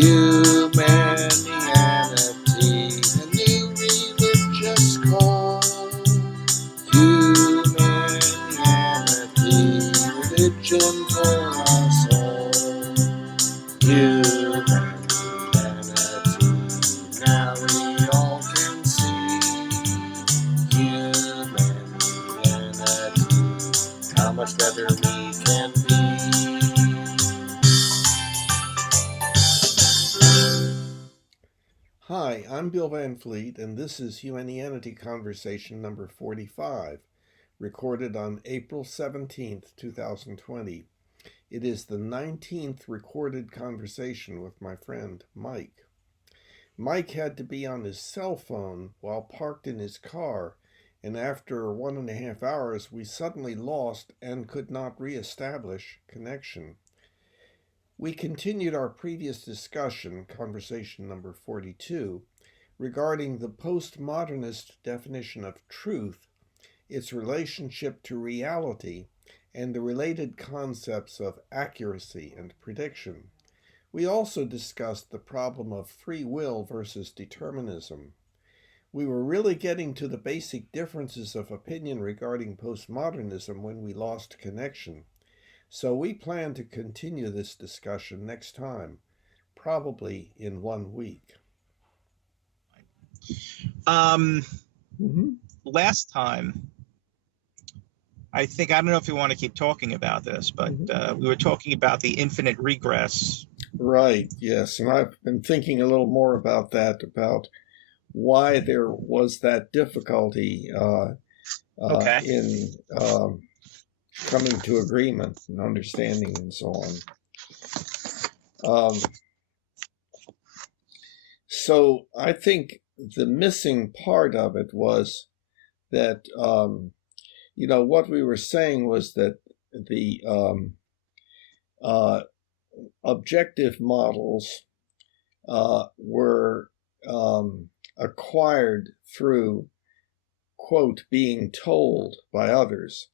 Humanianity, a new religious call. Humanity, religion for us all. Humanity, now we all can see. Humanity, how much better we can be. Hi, I'm Bill Van Fleet, and this is Humanianity Conversation number 45, recorded on April 17th, 2020. It is the 19th recorded conversation with my friend Mike. Mike had to be on his cell phone while parked in his car, and after 1.5 hours, we suddenly lost and could not reestablish connection. We continued our previous discussion, conversation number 42, regarding the postmodernist definition of truth, its relationship to reality, and the related concepts of accuracy and prediction. We also discussed the problem of free will versus determinism. We were really getting to the basic differences of opinion regarding postmodernism when we lost connection. So we plan to continue this discussion next time, probably in 1 week. Last time, I don't know if you want to keep talking about this, but we were talking about the infinite regress. Right, yes. And I've been thinking a little more about that, about why there was that difficulty in coming to agreement and understanding and so on. So I think the missing part of it was that, what we were saying was that the objective models were acquired through, quote, being told by others.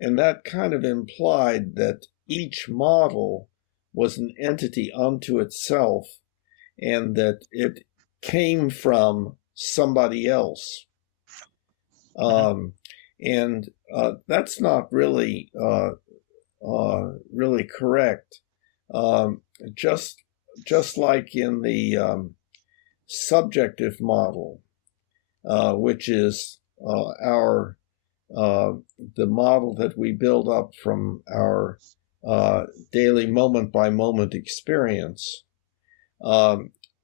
And that kind of implied that each model was an entity unto itself and that it came from somebody else. And that's not really really correct. Just like in the subjective model, which is the model that we build up from our daily moment-by-moment experience.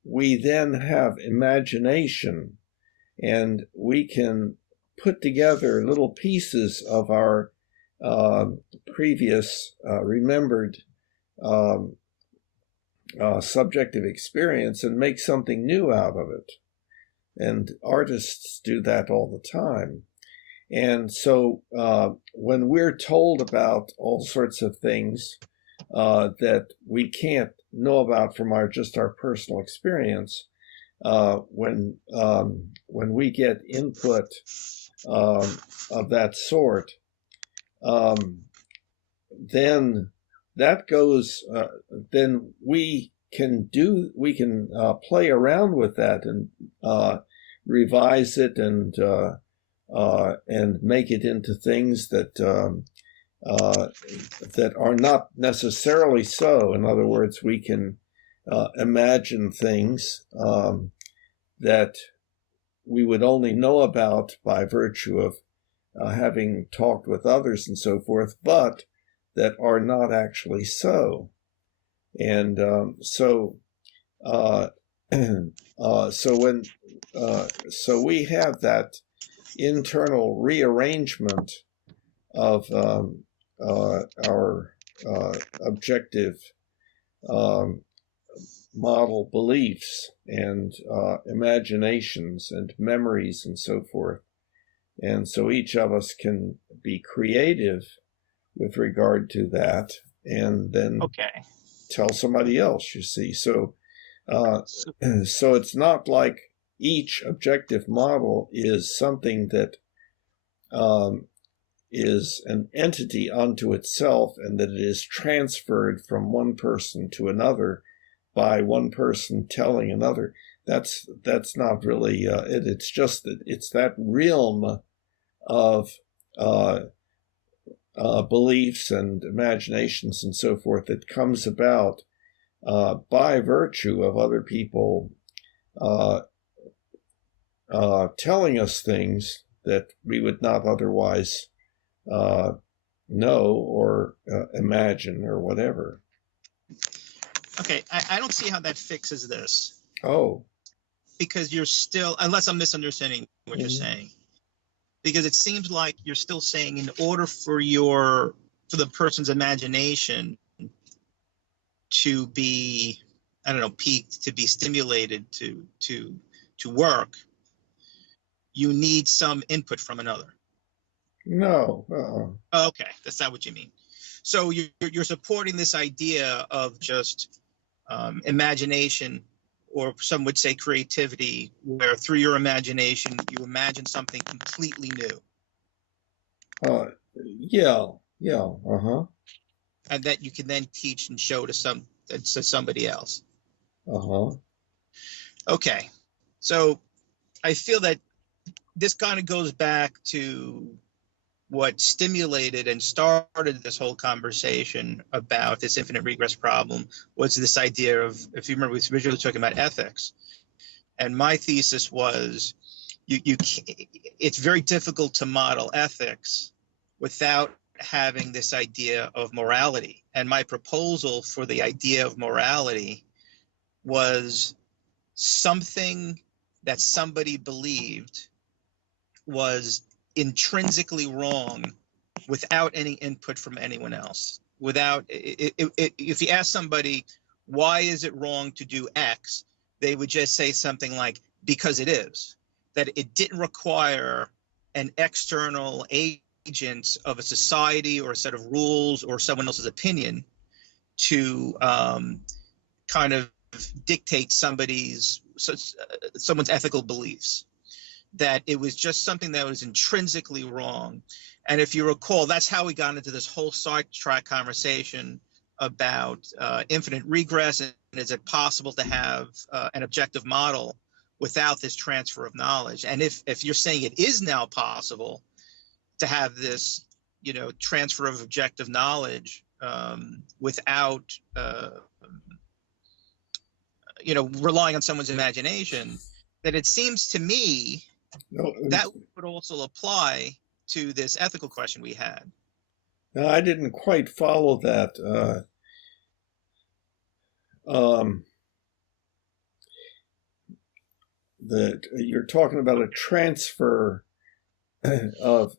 We then have imagination, and we can put together little pieces of our previous remembered subjective experience and make something new out of it. And artists do that all the time. And so when we're told about all sorts of things that we can't know about from our personal experience, when we get input of that sort, then that goes. Then we can play around with that and revise it and make it into things that that are not necessarily so. In other words, we can imagine things that we would only know about by virtue of having talked with others and so forth, but that are not actually so. And so we have that internal rearrangement of our objective model beliefs and imaginations and memories and so forth. And so each of us can be creative with regard to that and then tell somebody else, you see. So it's not like each objective model is something that is an entity unto itself and that it is transferred from one person to another by one person telling another. That's not really it. It's just that it's that realm of beliefs and imaginations and so forth that comes about by virtue of other people telling us things that we would not otherwise know or imagine or whatever. Okay, I don't see how that fixes this. Oh. Because you're still, unless I'm misunderstanding what you're saying, because it seems like you're still saying in order for the person's imagination to be, I don't know, peaked, to be stimulated, to work, you need some input from another. No. Oh, okay, that's not what you mean. So you're supporting this idea of just imagination, or some would say creativity, where through your imagination you imagine something completely new. Yeah. And that you can then teach and show to somebody else. Okay, so I feel that this kind of goes back to what stimulated and started this whole conversation about this infinite regress problem, was this idea of, if you remember, we was originally talking about ethics. And my thesis was, it's very difficult to model ethics without having this idea of morality. And my proposal for the idea of morality was something that somebody believed was intrinsically wrong without any input from anyone else. If you ask somebody, why is it wrong to do X, they would just say something like, because it is. That it didn't require an external agent of a society or a set of rules or someone else's opinion to kind of dictate someone's ethical beliefs. That it was just something that was intrinsically wrong. And if you recall, that's how we got into this whole sidetrack conversation about infinite regress, and is it possible to have an objective model without this transfer of knowledge? And if you're saying it is now possible to have this, transfer of objective knowledge without, relying on someone's imagination, then it seems to me that would also apply to this ethical question we had. No, I didn't quite follow that. That you're talking about a transfer of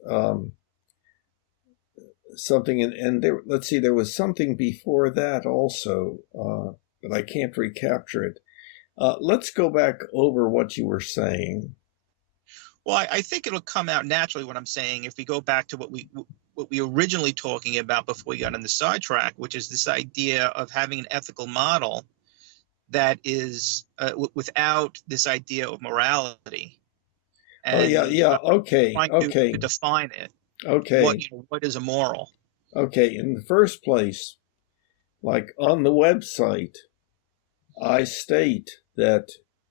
something, and there, let's see, there was something before that also, but I can't recapture it. Let's go back over what you were saying. Well, I think it'll come out naturally what I'm saying if we go back to what we originally talking about before we got on the sidetrack, which is this idea of having an ethical model that is without this idea of morality. And, okay. To define it. Okay. What is a moral? Okay, in the first place, like on the website, I state that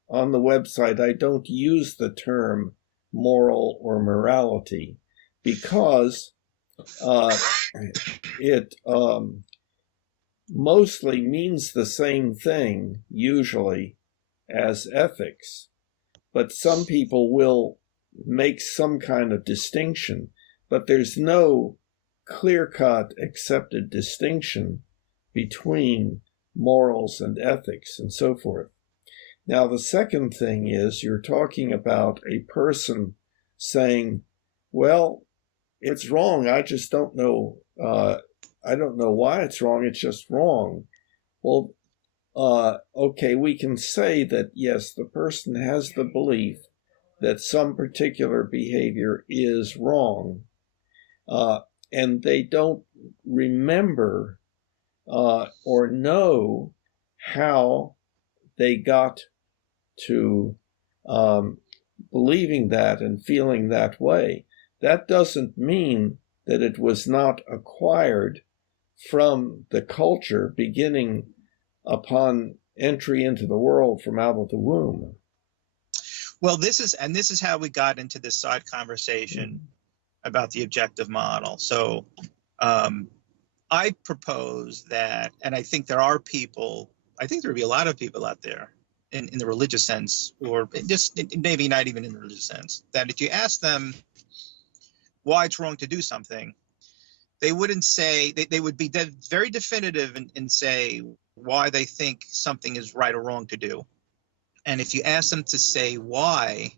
on the website I don't use the term moral or morality because it mostly means the same thing usually as ethics, but some people will make some kind of distinction, but there's no clear-cut accepted distinction between morals and ethics and so forth. Now, the second thing is you're talking about a person saying, well, it's wrong. I just don't know. I don't know why it's wrong. It's just wrong. Well, okay, we can say that, yes, the person has the belief that some particular behavior is wrong, and they don't remember or know how they got to believing that and feeling that way. That doesn't mean that it was not acquired from the culture beginning upon entry into the world from out of the womb. Well, this is how we got into this side conversation about the objective model. So I propose that, and I think there are people, I think there would be a lot of people out there in the religious sense, or just maybe not even in the religious sense, that if you ask them why it's wrong to do something, they wouldn't say, they would be very definitive and say why they think something is right or wrong to do. And if you ask them to say why,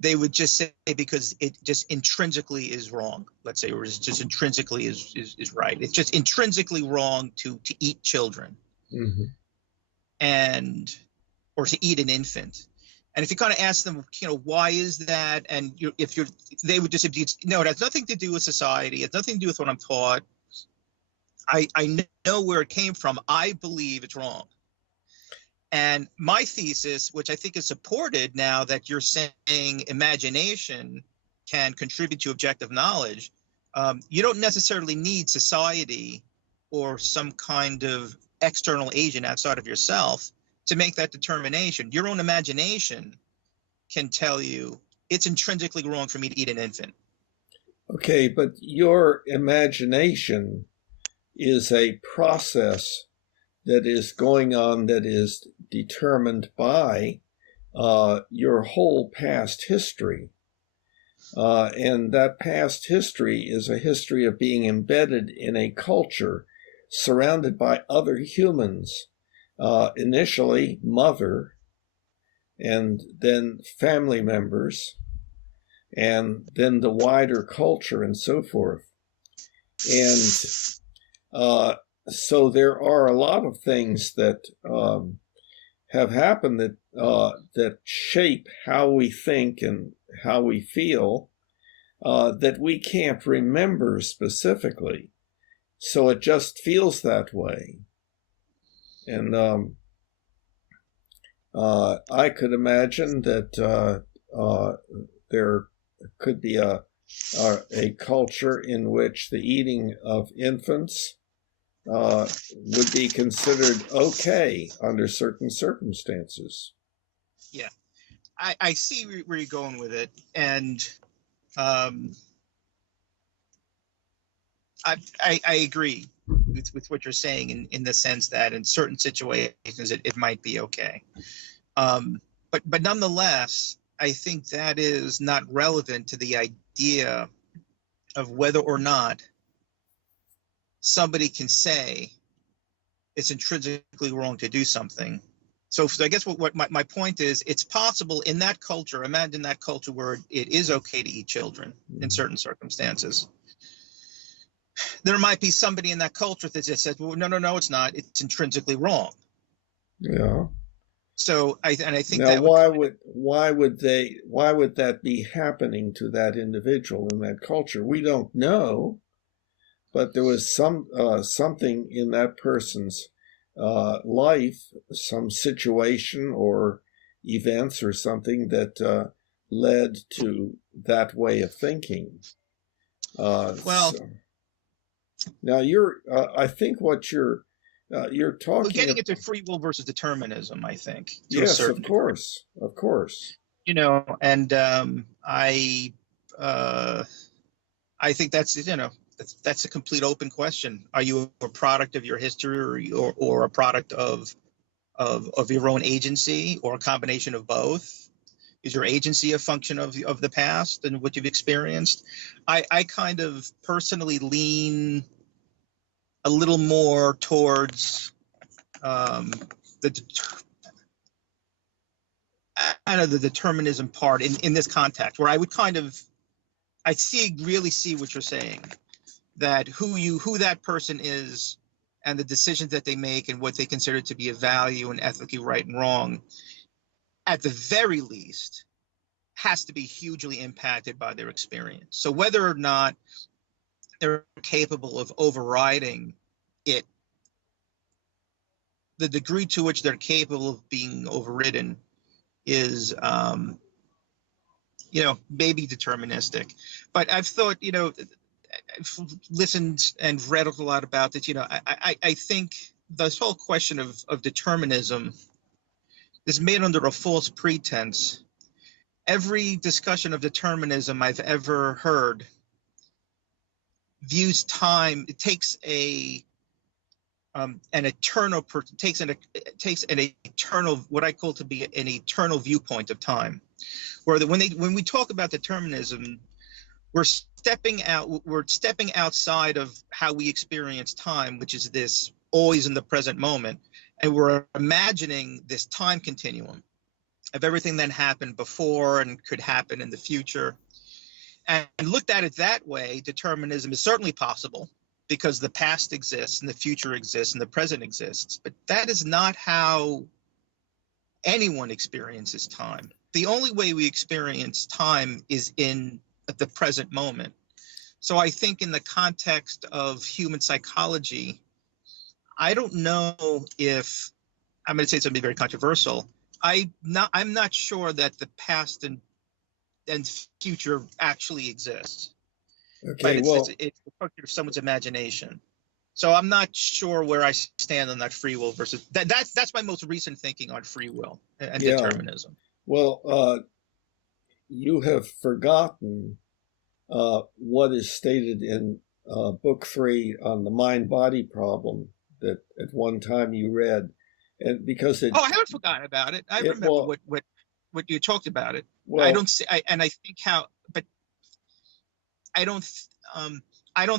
they would just say because it just intrinsically is wrong, let's say, or it's just intrinsically is right. It's just intrinsically wrong to eat children, and or to eat an infant. And if you kind of ask them, why is that? And they would just, no, it has nothing to do with society. It has nothing to do with what I'm taught. I know where it came from. I believe it's wrong. And my thesis, which I think is supported now that you're saying imagination can contribute to objective knowledge, you don't necessarily need society or some kind of external agent outside of yourself to make that determination. Your own imagination can tell you it's intrinsically wrong for me to eat an infant. Okay, but your imagination is a process that is going on that is determined by your whole past history. And that past history is a history of being embedded in a culture surrounded by other humans, initially mother, and then family members, and then the wider culture and so forth. And so there are a lot of things that have happened that shape how we think and how we feel, that we can't remember specifically. So it just feels that way. And I could imagine that there could be a culture in which the eating of infants would be considered okay under certain circumstances. Yeah, I see where you're going with it, and I agree with what you're saying in the sense that in certain situations it might be okay, but nonetheless, I think that is not relevant to the idea of whether or not somebody can say it's intrinsically wrong to do something. So I guess what my point is, it's possible in that culture, imagine that culture where it is okay to eat children in certain circumstances. There might be somebody in that culture that just says, well, no, it's not. It's intrinsically wrong. Yeah. So I think now, that why would that be happening to that individual in that culture? We don't know. But there was something in that person's life, some situation or events or something that led to that way of thinking. Well, so, now I think what you're talking. We're getting into free will versus determinism, I think. Yes, of course. And I think that's that's a complete open question. Are you a product of your history, or a product of your own agency, or a combination of both? Is your agency a function of the past and what you've experienced? I kind of personally lean a little more towards the determinism part in this context, where I would really see what you're saying, that who that person is and the decisions that they make and what they consider to be a value and ethically right and wrong, at the very least, has to be hugely impacted by their experience. So whether or not they're capable of overriding it, the degree to which they're capable of being overridden is maybe deterministic. But I've thought, I've listened and read a lot about it. I think this whole question of determinism is made under a false pretense. Every discussion of determinism I've ever heard views time. It takes an eternal takes an eternal, what I call to be an eternal viewpoint of time, where when we talk about determinism, we're stepping outside of how we experience time, which is this always in the present moment, and we're imagining this time continuum of everything that happened before and could happen in the future. And looked at it that way, determinism is certainly possible because the past exists and the future exists and the present exists. But that is not how anyone experiences time. The only way we experience time is in the present moment. So I think in the context of human psychology, I don't know if, I'm going to say something very controversial. I'm not sure that the past and future actually exists. Okay, but it's the product of someone's imagination. So I'm not sure where I stand on that free will versus that's my most recent thinking on free will and determinism. Well, you have forgotten what is stated in book 3 on the mind-body problem that at one time you read, and because I haven't forgotten about it. I remember what you talked about it. Well, I don't see, and I think but I don't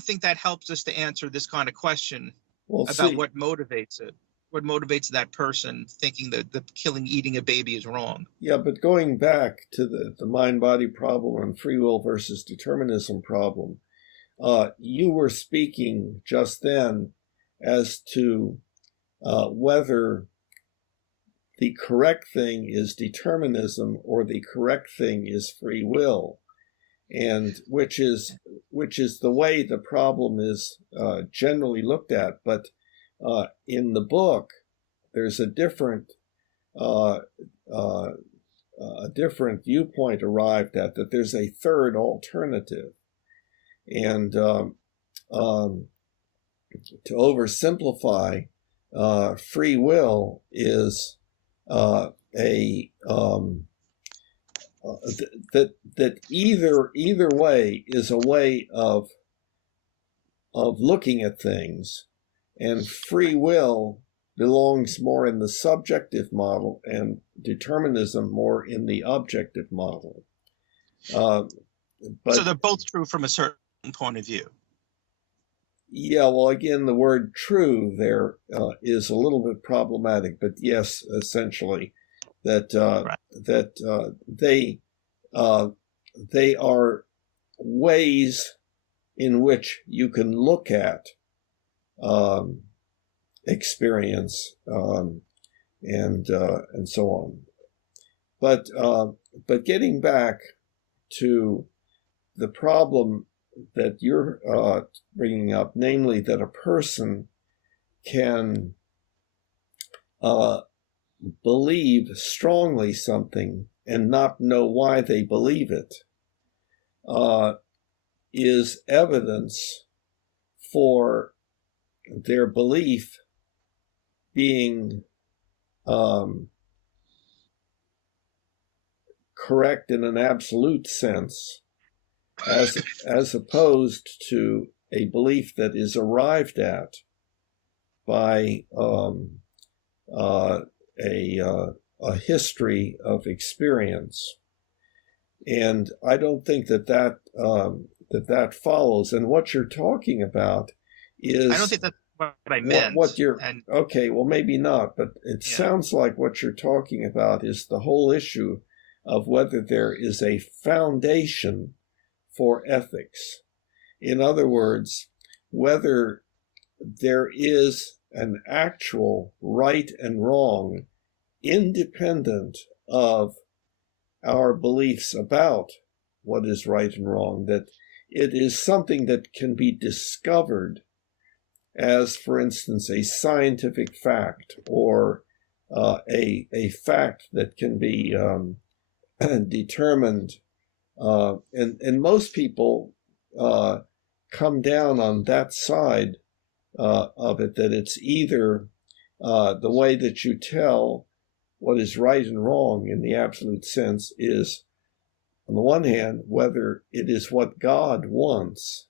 think that helps us to answer this kind of question about what motivates it. What motivates that person thinking that the eating a baby is wrong? Yeah, but going back to the mind-body problem and free will versus determinism problem, you were speaking just then as to whether the correct thing is determinism or the correct thing is free will, and which is the way the problem is generally looked at. But in the book, there's a different viewpoint arrived at, that there's a third alternative. And to oversimplify, free will is that either way is a way of looking at things, and free will belongs more in the subjective model and determinism more in the objective model. But, so they're both true from a certain point of view. Yeah, well, again, the word "true" there is a little bit problematic, but yes, essentially, that they are ways in which you can look at experience and so on. But getting back to the problem that you're bringing up, namely that a person can believe strongly something and not know why they believe it, is evidence for their belief being correct in an absolute sense, as opposed to a belief that is arrived at by a history of experience. And I don't think that follows. And what you're talking about is, I don't think that's what I meant. Okay, well, maybe not, but it sounds like what you're talking about is the whole issue of whether there is a foundation for ethics. In other words, whether there is an actual right and wrong independent of our beliefs about what is right and wrong, that it is something that can be discovered as, for instance, a scientific fact, or a fact that can be determined. And most people come down on that side of it, that it's either The way that you tell what is right and wrong in the absolute sense is, on the one hand, whether it is what God wants.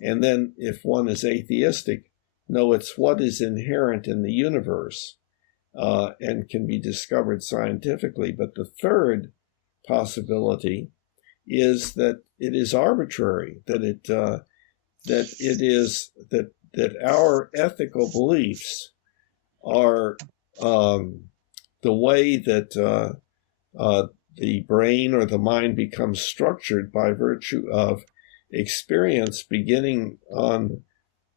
And then if one is atheistic, no, it's what is inherent in the universe and can be discovered scientifically. But the third possibility is that it is arbitrary, that our ethical beliefs are the way that the brain or the mind becomes structured by virtue of experience beginning on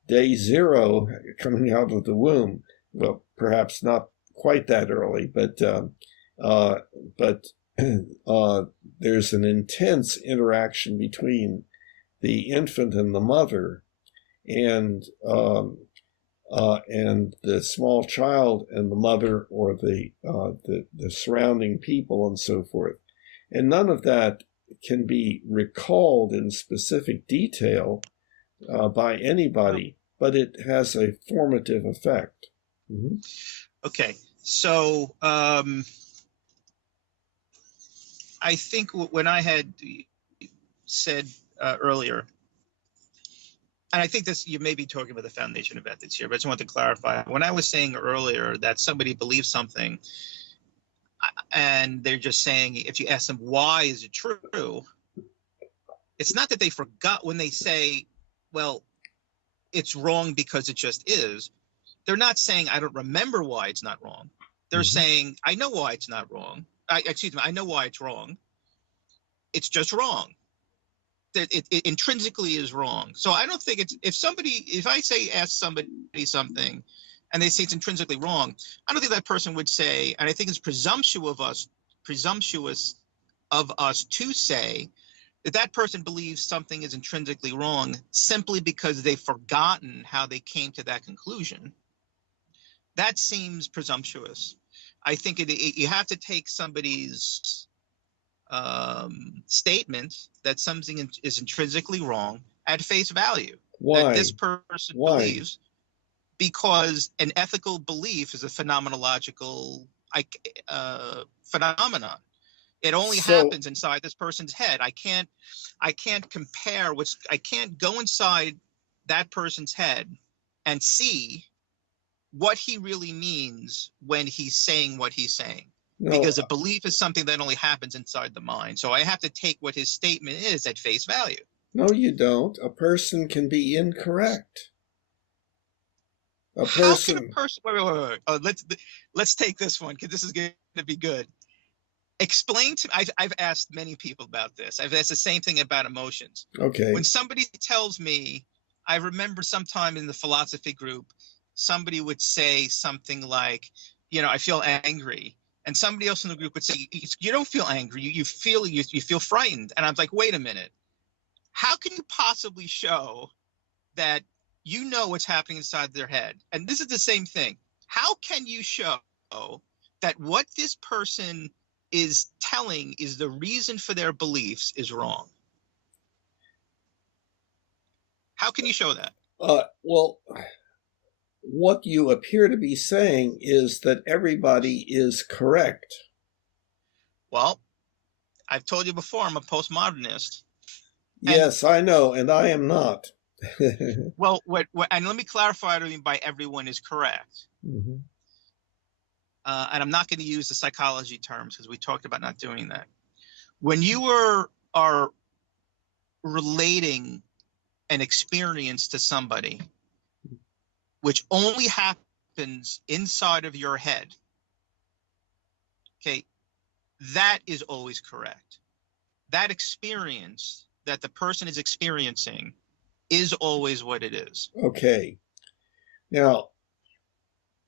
day zero, coming out of the womb. Well, perhaps not quite that early, but there's an intense interaction between the infant and the mother, and the small child and the mother, or the surrounding people and so forth. And none of that can be recalled in specific detail by anybody, but it has a formative effect. Mm-hmm. Okay, so I think when I had said earlier, and I think this, you may be talking about the foundation of ethics here, but I just want to clarify. When I was saying earlier that somebody believes something, and they're just saying, if you ask them, why is it true? It's not that they forgot when they say, well, it's wrong because it just is. They're not saying, I don't remember why it's not wrong. They're saying, I know why it's not wrong. I know why it's wrong. It's just wrong. It intrinsically is wrong. So I don't think it's, if I say, ask somebody something and they say it's intrinsically wrong, I don't think that person would say, and I think it's presumptuous of us to say that that person believes something is intrinsically wrong simply because they've forgotten how they came to that conclusion. That seems presumptuous. I think you have to take somebody's statement that something is intrinsically wrong at face value. Why? That this person believes, because an ethical belief is a phenomenological phenomenon. It only happens inside this person's head. I can't compare I can't go inside that person's head and see what he really means when he's saying what he's saying. No. Because a belief is something that only happens inside the mind. So I have to take what his statement is at face value. No, you don't. A person can be incorrect. How can a person? Wait. Oh, let's take this one, because this is going to be good. Explain to me. I've asked many people about this. I've asked the same thing about emotions. Okay. When somebody tells me, I remember sometime in the philosophy group, somebody would say something like, I feel angry. And somebody else in the group would say, you don't feel angry. You feel frightened. And I'm like, wait a minute. How can you possibly show that you know what's happening inside their head? And this is the same thing. How can you show that what this person is telling is the reason for their beliefs is wrong? How can you show that? Well, what you appear to be saying is that everybody is correct. Well, I've told you before, I'm a postmodernist. Yes, I know, and I am not. Well, and let me clarify what I mean by everyone is correct. Mm-hmm. And I'm not going to use the psychology terms because we talked about not doing that. When you are relating an experience to somebody, which only happens inside of your head, okay, that is always correct. That experience that the person is experiencing is always what it is. Okay. Now,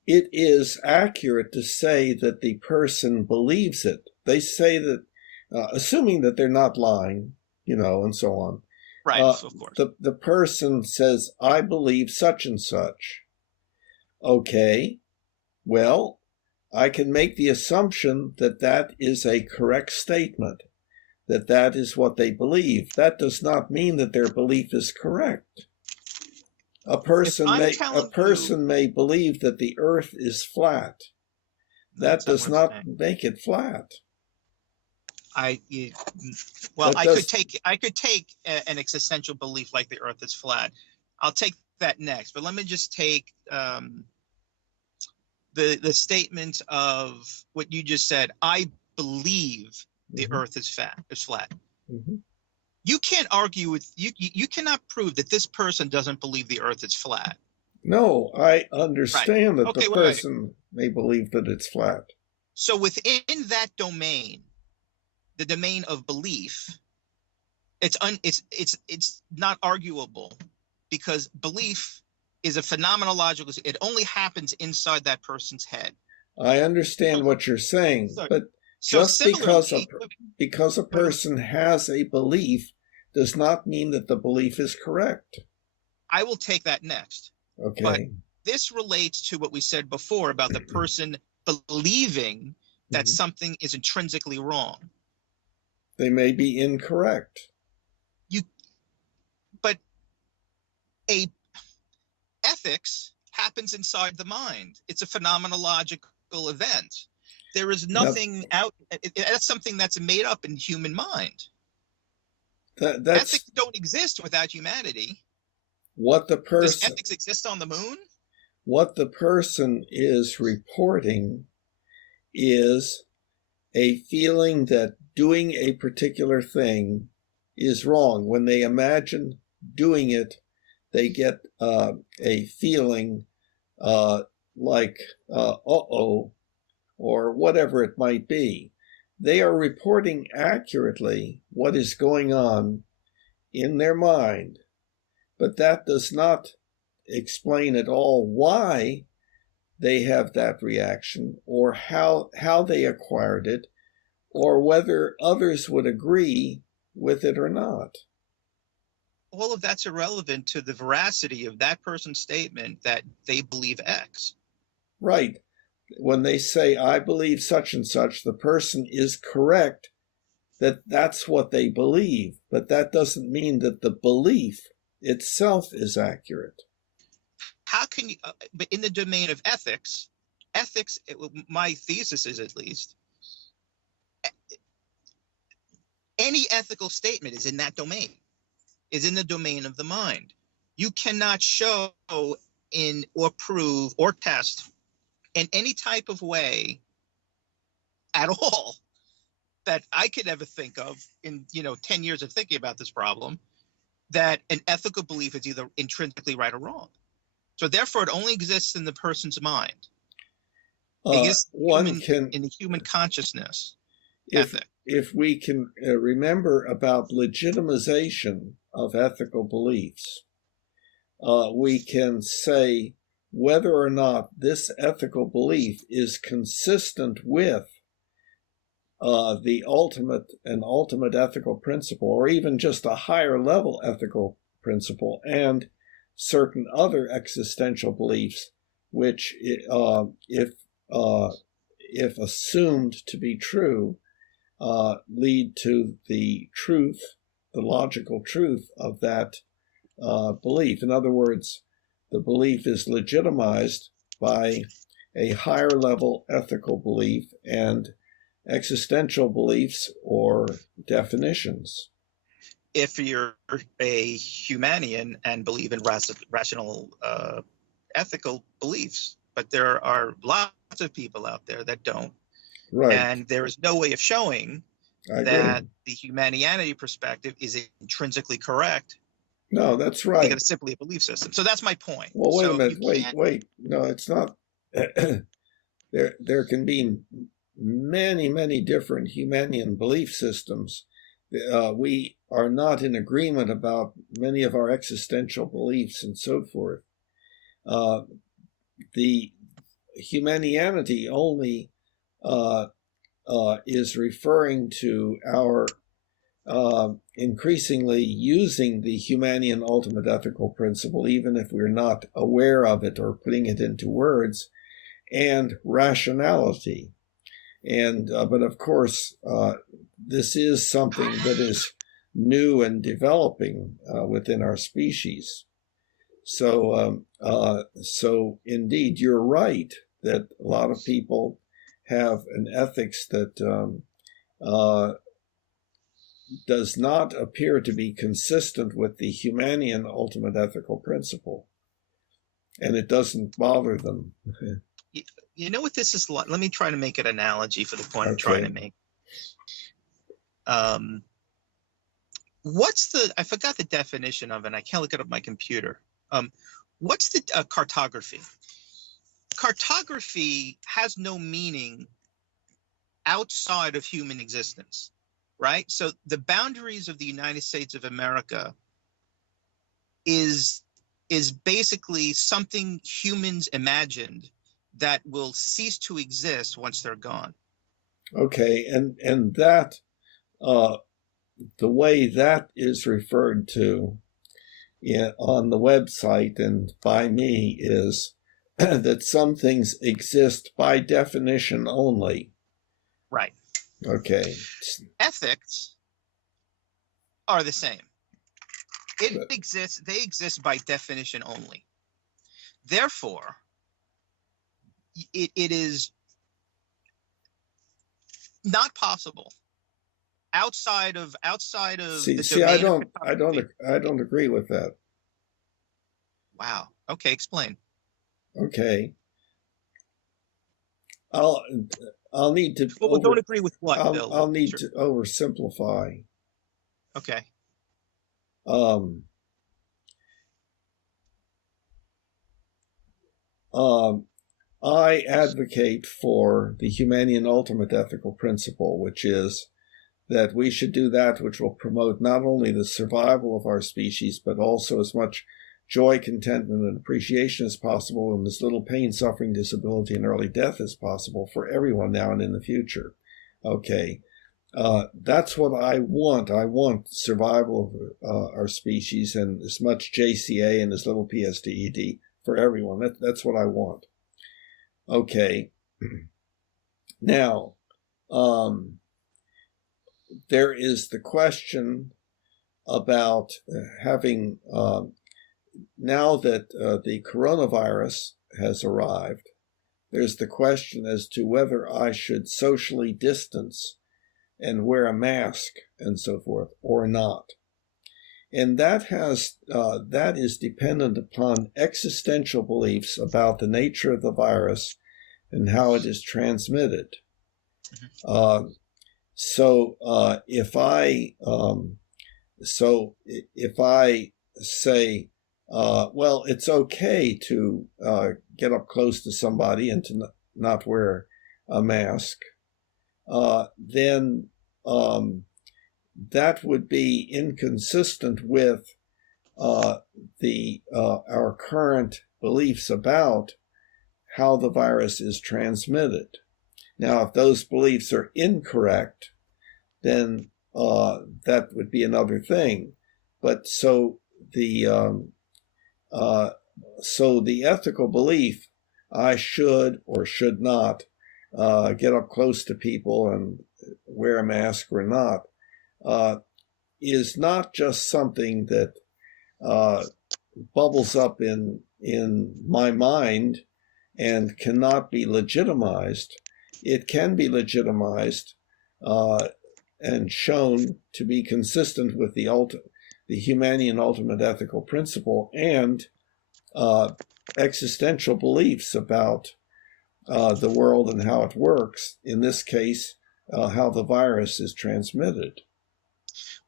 it is accurate to say that the person believes it. They say that, assuming that they're not lying, and so on. Right, of course. The person says, I believe such and such. Okay, well, I can make the assumption that that is a correct statement, that is what they believe. That does not mean that their belief is correct. A person I'm may telling you, believe that the Earth is flat. That does not make it flat. I could take an existential belief like the Earth is flat. I'll take that next, but let me just take the statement of what you just said. I believe the Earth is flat. Mm-hmm. You can't argue with you. You cannot prove that this person doesn't believe the Earth is flat. No, I understand that Okay, the person may believe that it's flat. So within that domain, the domain of belief, it's not arguable, because belief is a phenomenological. It only happens inside that person's head. I understand what you're saying, but just because a person has a belief does not mean that the belief is correct. I will take that next. Okay. But this relates to what we said before about the person believing that something is intrinsically wrong. They may be incorrect. But ethics happens inside the mind. It's a phenomenological event. There is nothing that's something that's made up in the human mind. Ethics don't exist without humanity. Does ethics exist on the moon? What the person is reporting is a feeling that doing a particular thing is wrong. When they imagine doing it, they get a feeling like, uh-oh, or whatever it might be. They are reporting accurately what is going on in their mind, but that does not explain at all why they have that reaction, or how they acquired it, or whether others would agree with it or not. All of that's irrelevant to the veracity of that person's statement that they believe X. Right. When they say, I believe such and such, the person is correct that that's what they believe, but that doesn't mean that the belief itself is accurate. How can you, but in the domain of ethics, my thesis is at least, any ethical statement is in that domain, is in the domain of the mind. You cannot show or prove or test in any type of way at all that I could ever think of in 10 years of thinking about this problem, that an ethical belief is either intrinsically right or wrong. So therefore, it only exists in the person's mind. It exists in the human consciousness. If we can remember about legitimization of ethical beliefs, we can say whether or not this ethical belief is consistent with the ultimate ethical principle, or even just a higher level ethical principle, and certain other existential beliefs, which, if assumed to be true, lead to the truth, the logical truth of that belief. In other words, the belief is legitimized by a higher level ethical belief and existential beliefs or definitions. If you're a Humanian and believe in rational ethical beliefs, but there are lots of people out there that don't. Right. And there is no way of showing that the Humanianity perspective is intrinsically correct. No, that's right. Because it's simply a belief system. So that's my point. Well, wait a minute. Wait. No, it's not. There can be many, many different Humanian belief systems. We are not in agreement about many of our existential beliefs and so forth. The Humanianity only is referring to our increasingly using the Humanian ultimate ethical principle, even if we're not aware of it or putting it into words, and rationality. And but of course, this is something that is new and developing within our species. So indeed, you're right that a lot of people have an ethics that does not appear to be consistent with the Humanian ultimate ethical principle, and it doesn't bother them. You know what this is like? Let me try to make an analogy for the point I'm trying to make. I forgot the definition of it, and I can't look it up on my computer. What's the cartography? Cartography has no meaning outside of human existence, right? So the boundaries of the United States of America is basically something humans imagined that will cease to exist once they're gone. Okay, and that the way that is referred to on the website and by me is that some things exist by definition only. Right. Okay. Ethics are the same. They exist by definition only. Therefore, it is not possible outside of the domain. I don't agree with that. Wow. Okay, explain. Okay. I'll need to. Well, don't agree with what, Bill? I'll need to oversimplify. Okay. I advocate for the Humanian ultimate ethical principle, which is that we should do that which will promote not only the survival of our species, but also as much joy, contentment, and appreciation as possible, and as little pain, suffering, disability, and early death as possible for everyone now and in the future. Okay. That's what I want. I want survival of our species and as much JCA and as little PSTED for everyone. That's what I want. Okay. Now, there is the question about having, now that the coronavirus has arrived, there's the question as to whether I should socially distance and wear a mask and so forth or not. And that is dependent upon existential beliefs about the nature of the virus and how it is transmitted. So if I say, well, it's okay to get up close to somebody and to not wear a mask, then that would be inconsistent with our current beliefs about how the virus is transmitted. Now, if those beliefs are incorrect, then that would be another thing. But so the ethical belief, I should or should not get up close to people and wear a mask or not, is not just something that bubbles up in my mind and cannot be legitimized. It can be legitimized and shown to be consistent with the Humanian ultimate ethical principle and existential beliefs about the world and how it works. In this case, how the virus is transmitted.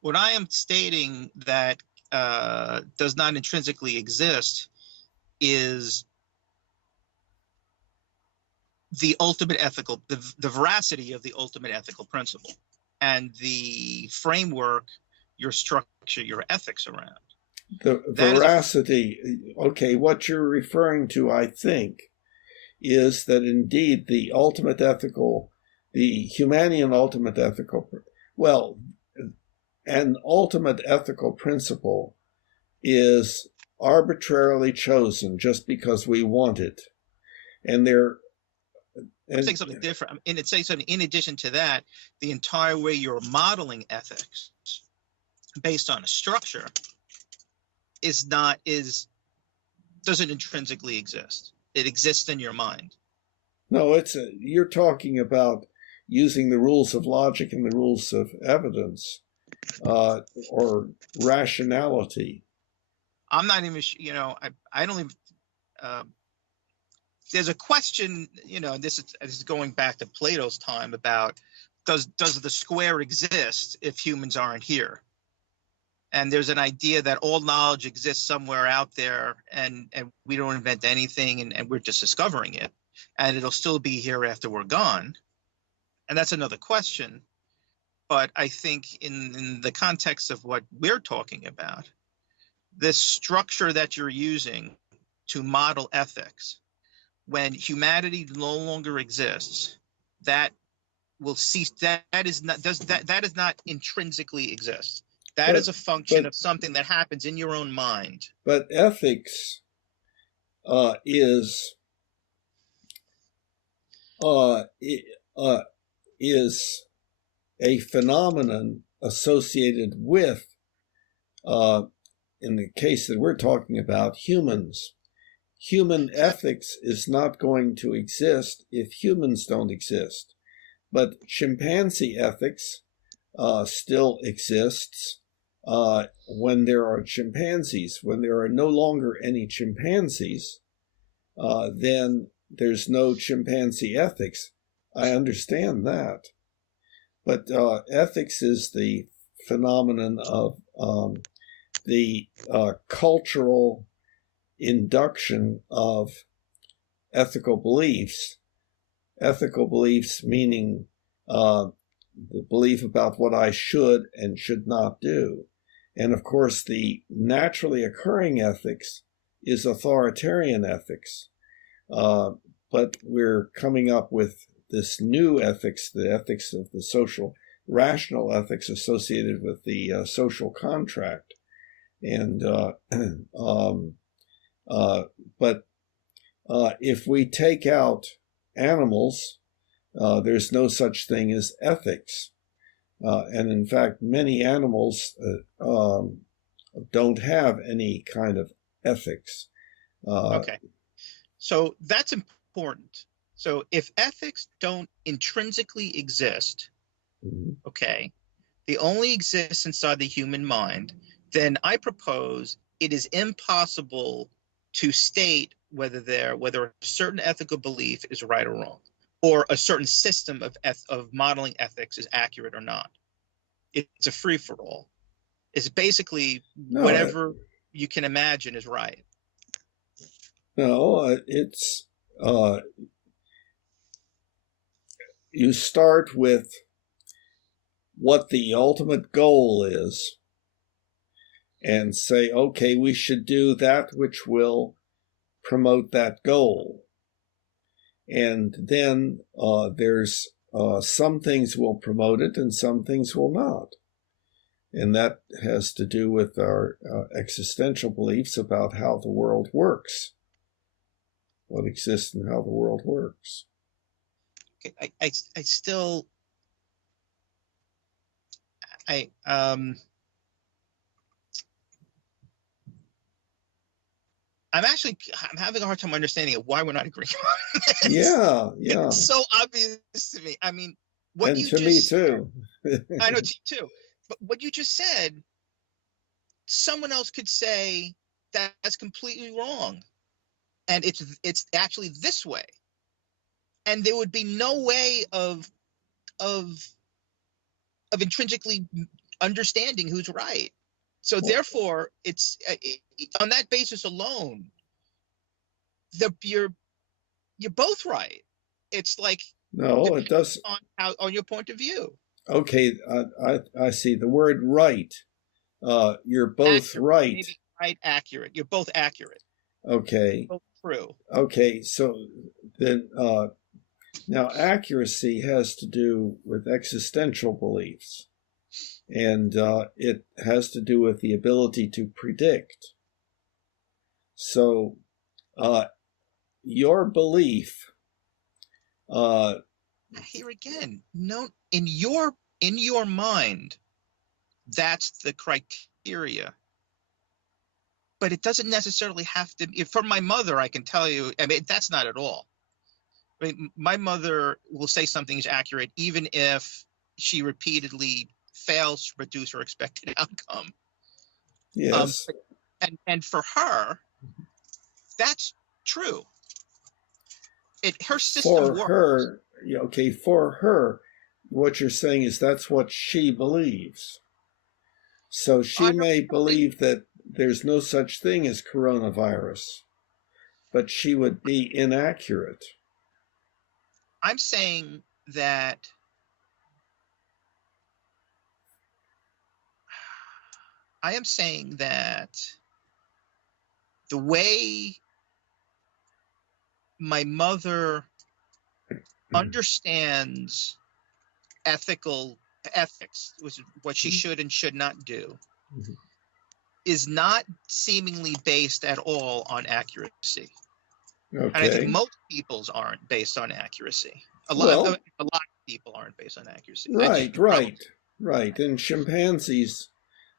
What I am stating that does not intrinsically exist is the ultimate ethical, the veracity of the ultimate ethical principle and the framework you structure your ethics around. The veracity, okay, what you're referring to, I think, is that indeed the Humanian ultimate ethical, well, an ultimate ethical principle is arbitrarily chosen just because we want it. And I'm saying something different. And it's saying something in addition to that, the entire way you're modeling ethics based on a structure is doesn't intrinsically exist. It exists in your mind. No, you're talking about using the rules of logic and the rules of evidence, or rationality. I'm not even, I don't even, there's a question, this is going back to Plato's time about does the square exist if humans aren't here? And there's an idea that all knowledge exists somewhere out there, and we don't invent anything, and we're just discovering it, and it'll still be here after we're gone. And that's another question. But I think in the context of what we're talking about, this structure that you're using to model ethics, when humanity no longer exists, that will cease. That is not intrinsically exist. That is a function of something that happens in your own mind. But ethics is a phenomenon associated with, in the case that we're talking about, humans. Human ethics is not going to exist if humans don't exist. But chimpanzee ethics still exists when there are chimpanzees. When there are no longer any chimpanzees, then there's no chimpanzee ethics. I understand that. But ethics is the phenomenon of the cultural induction of ethical beliefs. Ethical beliefs meaning the belief about what I should and should not do. And of course, the naturally occurring ethics is authoritarian ethics. But we're coming up with this new ethics, the ethics of the social, rational ethics associated with the social contract. And but if we take out animals, there's no such thing as ethics. And in fact, many animals don't have any kind of ethics. Okay. So that's important. So if ethics don't intrinsically exist, okay, they only exist inside the human mind, then I propose it is impossible to state whether a certain ethical belief is right or wrong, or a certain system of modeling ethics is accurate or not. It's a free-for-all. It's basically whatever you can imagine is right. No, it's you start with what the ultimate goal is and say, okay, we should do that which will promote that goal. And then there's some things will promote it and some things will not. And that has to do with our existential beliefs about how the world works, what exists and how the world works. Okay, I still I'm having a hard time understanding why we're not agreeing on this. Yeah. It's so obvious to me. I mean, what and you to just me too. I know to you too. But what you just said, someone else could say that's completely wrong, and it's actually this way, and there would be no way of intrinsically understanding who's right. So therefore, it's on that basis alone, you're both right. It's like, No, it does. On your point of view. Okay, I see the word right. You're both accurate, right. Maybe right, accurate. You're both accurate. Okay. Both true. Okay, so then now accuracy has to do with existential beliefs, and it has to do with the ability to predict. So your belief here again, no, in your mind, that's the criteria. but it doesn't necessarily have to be. For my mother, I can tell you, I mean, that's not at all. I mean, my mother will say something is accurate even if she repeatedly fails to produce her expected outcome. Yes. And for her, that's true. Her system works. Her, okay, for her, what you're saying is that's what she believes. So she may believe that there's no such thing as coronavirus, but she would be inaccurate. I'm saying that the way my mother understands ethics, which is what she should and should not do, is not seemingly based at all on accuracy. Okay. And I think most people's aren't based on accuracy. A lot of people aren't based on accuracy. Right. And chimpanzees,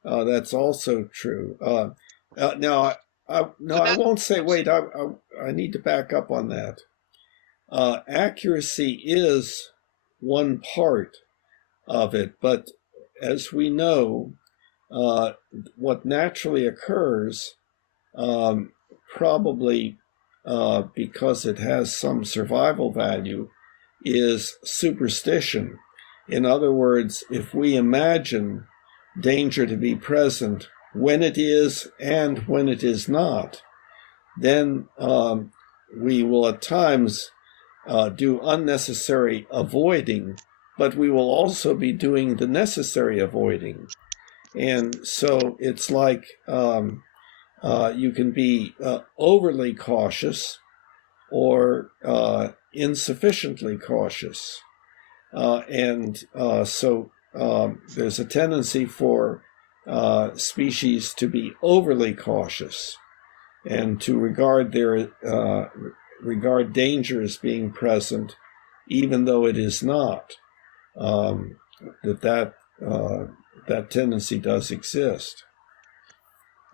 that's also true. Now, I won't say. Wait, I need to back up on that. Accuracy is one part of it, but as we know, what naturally occurs, probably because it has some survival value, is superstition. In other words, if we imagine danger to be present when it is and when it is not, then we will at times do unnecessary avoiding, but we will also be doing the necessary avoiding. And so it's like you can be overly cautious or insufficiently cautious. So there's a tendency for species to be overly cautious and to regard danger as being present, even though it is not. That tendency does exist.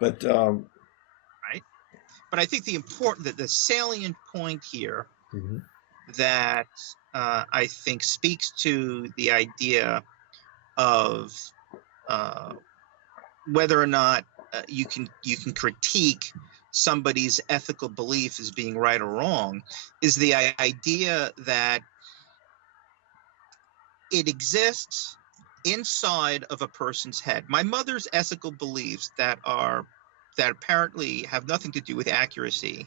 But right. But I think the salient point here that I think speaks to the idea of whether or not you can critique somebody's ethical belief as being right or wrong is the idea that it exists inside of a person's head. My mother's ethical beliefs that apparently have nothing to do with accuracy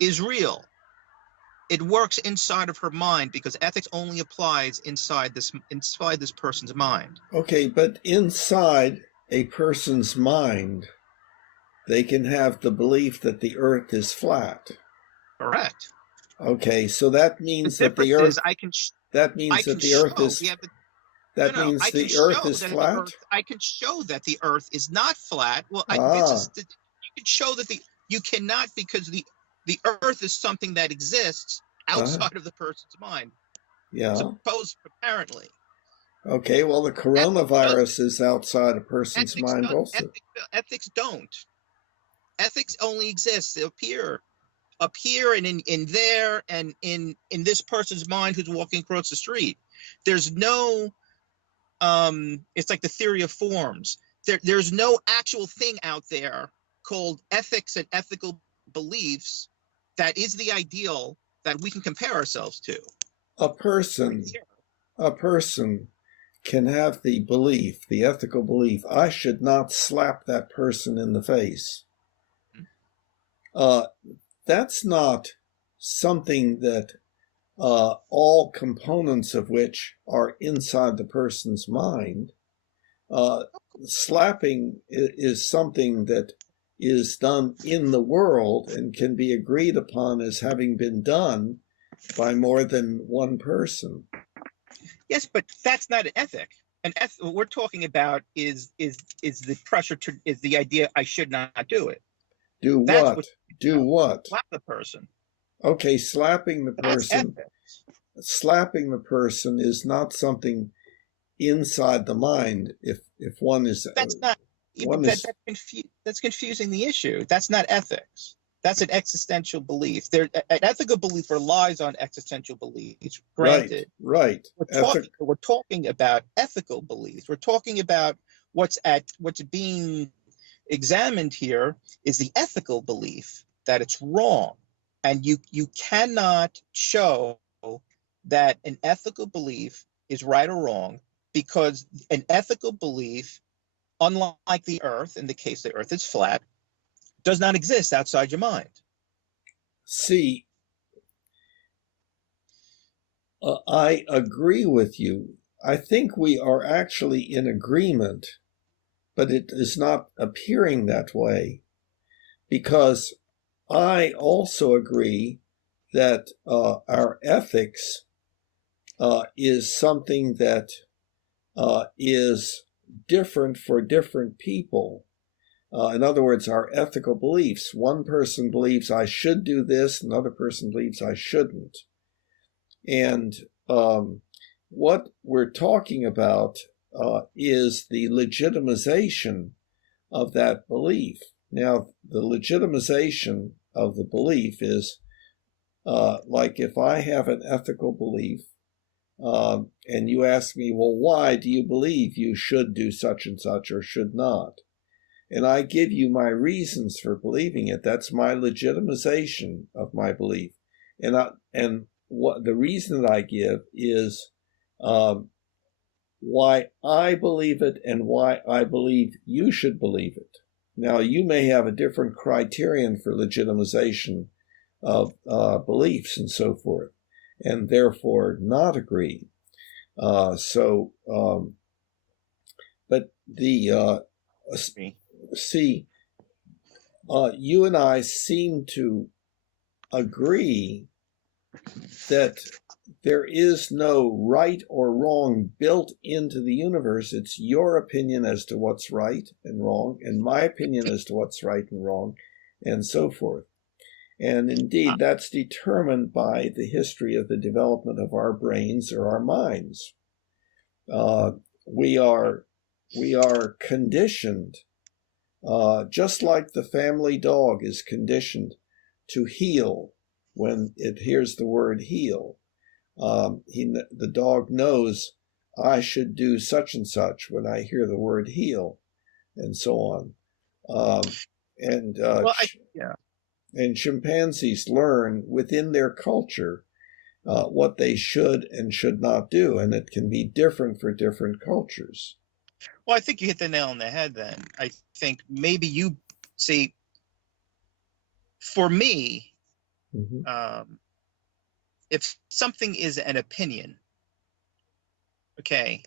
is real. It works inside of her mind because ethics only applies inside this person's mind. Okay, but inside a person's mind, they can have the belief that the earth is flat. Correct. Okay, so that means that the earth is flat? I can show that the earth is not flat. Well, you can show that you cannot, because the earth is something that exists outside of the person's mind. Yeah. Suppose, apparently. Okay, well, the coronavirus is outside a person's mind also. Ethics don't. Ethics only exists up here and in there and in this person's mind who's walking across the street. There's no it's like the theory of forms. There's no actual thing out there called ethics and ethical beliefs that is the ideal that we can compare ourselves to. A person can have the belief, the ethical belief, I should not slap that person in the face. That's not something that all components of which are inside the person's mind. Slapping is something that is done in the world and can be agreed upon as having been done by more than one person. Yes, but that's not an ethic. What we're talking about is the pressure is the idea I should not do it. Do what? Do what? Slap the person. Okay, slapping the person. Slapping the person is not something inside the mind. If one is that's not One is That's confusing the issue. That's not ethics. That's an existential belief. An ethical belief relies on existential beliefs. Granted, right. We're talking about ethical beliefs. We're talking about what's being examined here is the ethical belief that it's wrong, and you cannot show that an ethical belief is right or wrong, because an ethical belief, unlike the earth, in the case the earth is flat, does not exist outside your mind. See, I agree with you. I think we are actually in agreement, but it is not appearing that way, because I also agree that our ethics is something that is different for different people. In other words, our ethical beliefs. One person believes I should do this, another person believes I shouldn't. And what we're talking about is the legitimization of that belief. Now, the legitimization of the belief is like if I have an ethical belief, and you ask me, well, why do you believe you should do such and such or should not? And I give you my reasons for believing it. That's my legitimization of my belief. And what the reason that I give is why I believe it and why I believe you should believe it. Now, you may have a different criterion for legitimization of beliefs and so forth, and therefore not agree. But the see, you and I seem to agree that there is no right or wrong built into the universe. It's your opinion as to what's right and wrong, and my opinion as to what's right and wrong, and so forth. And indeed, that's determined by the history of the development of our brains or our minds. We are conditioned, just like the family dog is conditioned to heel when it hears the word heel. The dog knows I should do such and such when I hear the word heel, and so on. And chimpanzees learn within their culture what they should and should not do, and it can be different for different cultures. Well, I think you hit the nail on the head then. I think maybe you see, for me, if something is an opinion, okay,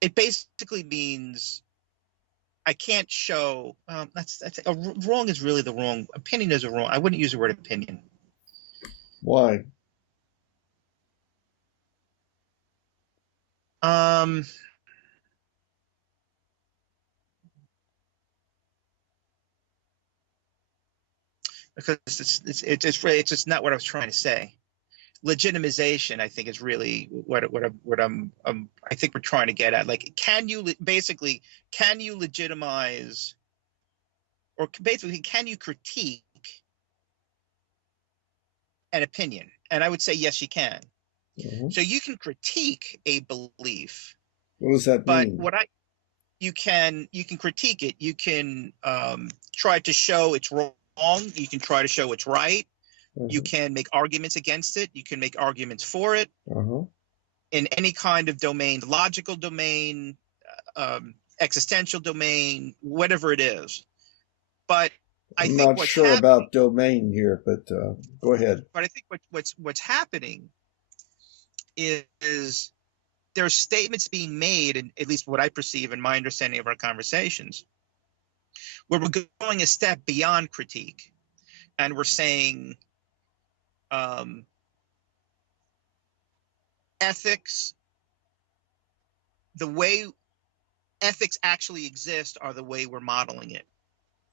it basically means I can't show, wrong is really the wrong, opinion is a wrong, I wouldn't use the word opinion. Why? Because it's just not what I was trying to say. Legitimization, I think, is really what I'm I think we're trying to get at. Like, can you legitimize, or basically, can you critique an opinion? And I would say yes, you can. So you can critique a belief. What does that mean? But you can critique it. You can try to show it's wrong. You can try to show it's right. You can make arguments against it. You can make arguments for it in any kind of domain, logical domain, existential domain, whatever it is. But I'm not sure about domain here, but go ahead. But I think what's happening is there's statements being made, and at least what I perceive in my understanding of our conversations, where we're going a step beyond critique, and we're saying ethics, the way ethics actually exist are the way we're modeling it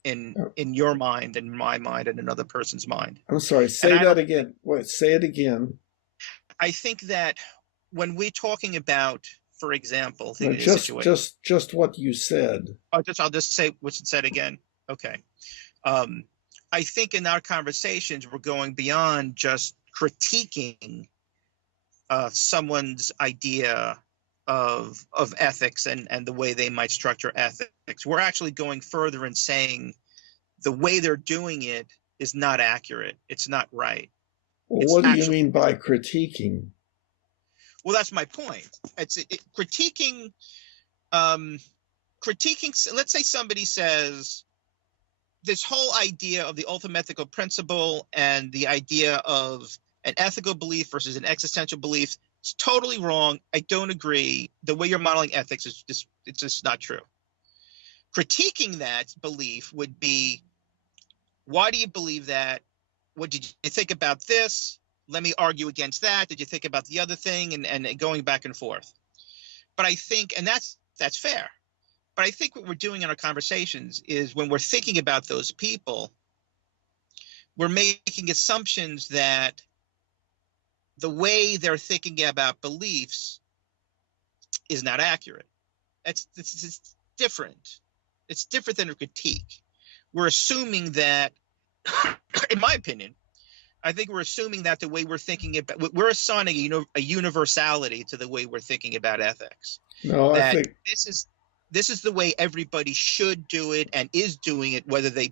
in your mind and my mind and another person's mind. I'm sorry, say that again. Wait, say it again. I think that when we're talking about for example, No, thinking of the situation. just what you said. I'll just say what's said again. Okay. I think in our conversations, we're going beyond just critiquing someone's idea of ethics and the way they might structure ethics. We're actually going further and saying the way they're doing it is not accurate. It's not right. Well, It's what do you actually, mean by critiquing? well, that's my point. Critiquing. Critiquing. Let's say somebody says this whole idea of the ultimate ethical principle and the idea of an ethical belief versus an existential belief is totally wrong. I don't agree. The way you're modeling ethics is just not true. Critiquing that belief would be, why do you believe that? What did you think about this? Let me argue against that. Did you think about the other thing? And going back and forth. But I think, and that's fair. But I think what we're doing in our conversations is when we're thinking about those people, we're making assumptions that the way they're thinking about beliefs is not accurate. It's different. It's different than a critique. We're assuming that, in my opinion, I think we're assuming that the way we're thinking about, we're assigning a universality to the way we're thinking about ethics. No, I That think this is the way everybody should do it and is doing it, whether they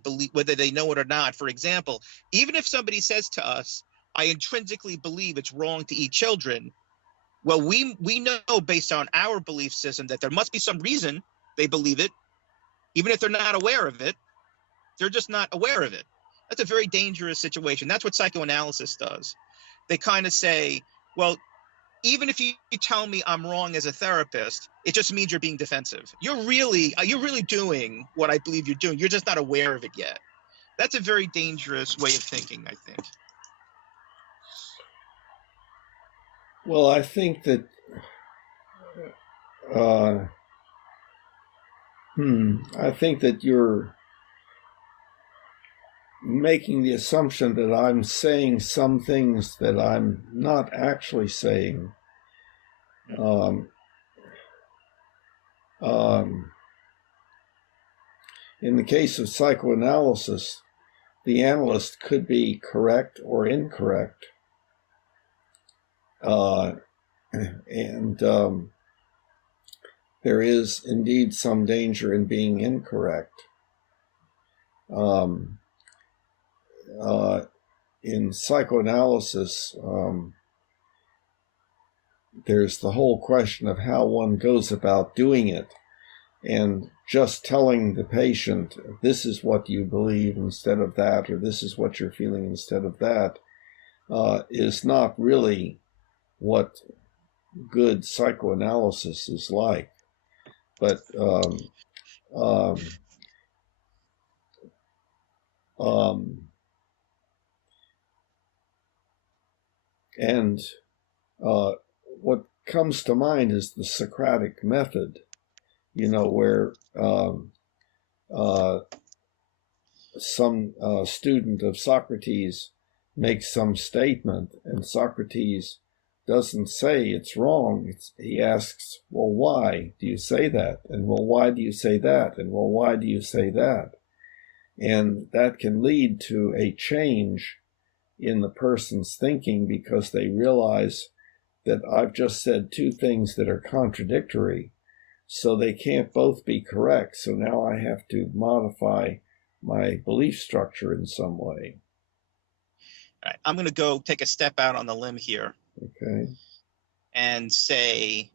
know it or not. For example, even if somebody says to us, I intrinsically believe it's wrong to eat children, well, we know based on our belief system that there must be some reason they believe it, even if they're not aware of it. They're just not aware of it. That's a very dangerous situation. That's what psychoanalysis does. They kind of say, well, even if you tell me I'm wrong as a therapist, it just means you're being defensive. You're really doing what I believe you're doing. You're just not aware of it yet. That's a very dangerous way of thinking, I think. well, I think that I think that you're making the assumption that I'm saying some things that I'm not actually saying. In the case of psychoanalysis, the analyst could be correct or incorrect. And there is indeed some danger in being incorrect. In psychoanalysis, there's the whole question of how one goes about doing it. And just telling the patient, this is what you believe instead of that, or this is what you're feeling instead of that, is not really what good psychoanalysis is like. But what comes to mind is the Socratic method, where some student of Socrates makes some statement, and Socrates doesn't say it's wrong. He asks, well, why do you say that? And well, why do you say that? And well, why do you say that? And that can lead to a change in the person's thinking because they realize that I've just said two things that are contradictory, so they can't both be correct. So now I have to modify my belief structure in some way. All right, I'm going to go take a step out on the limb here. Okay. And say,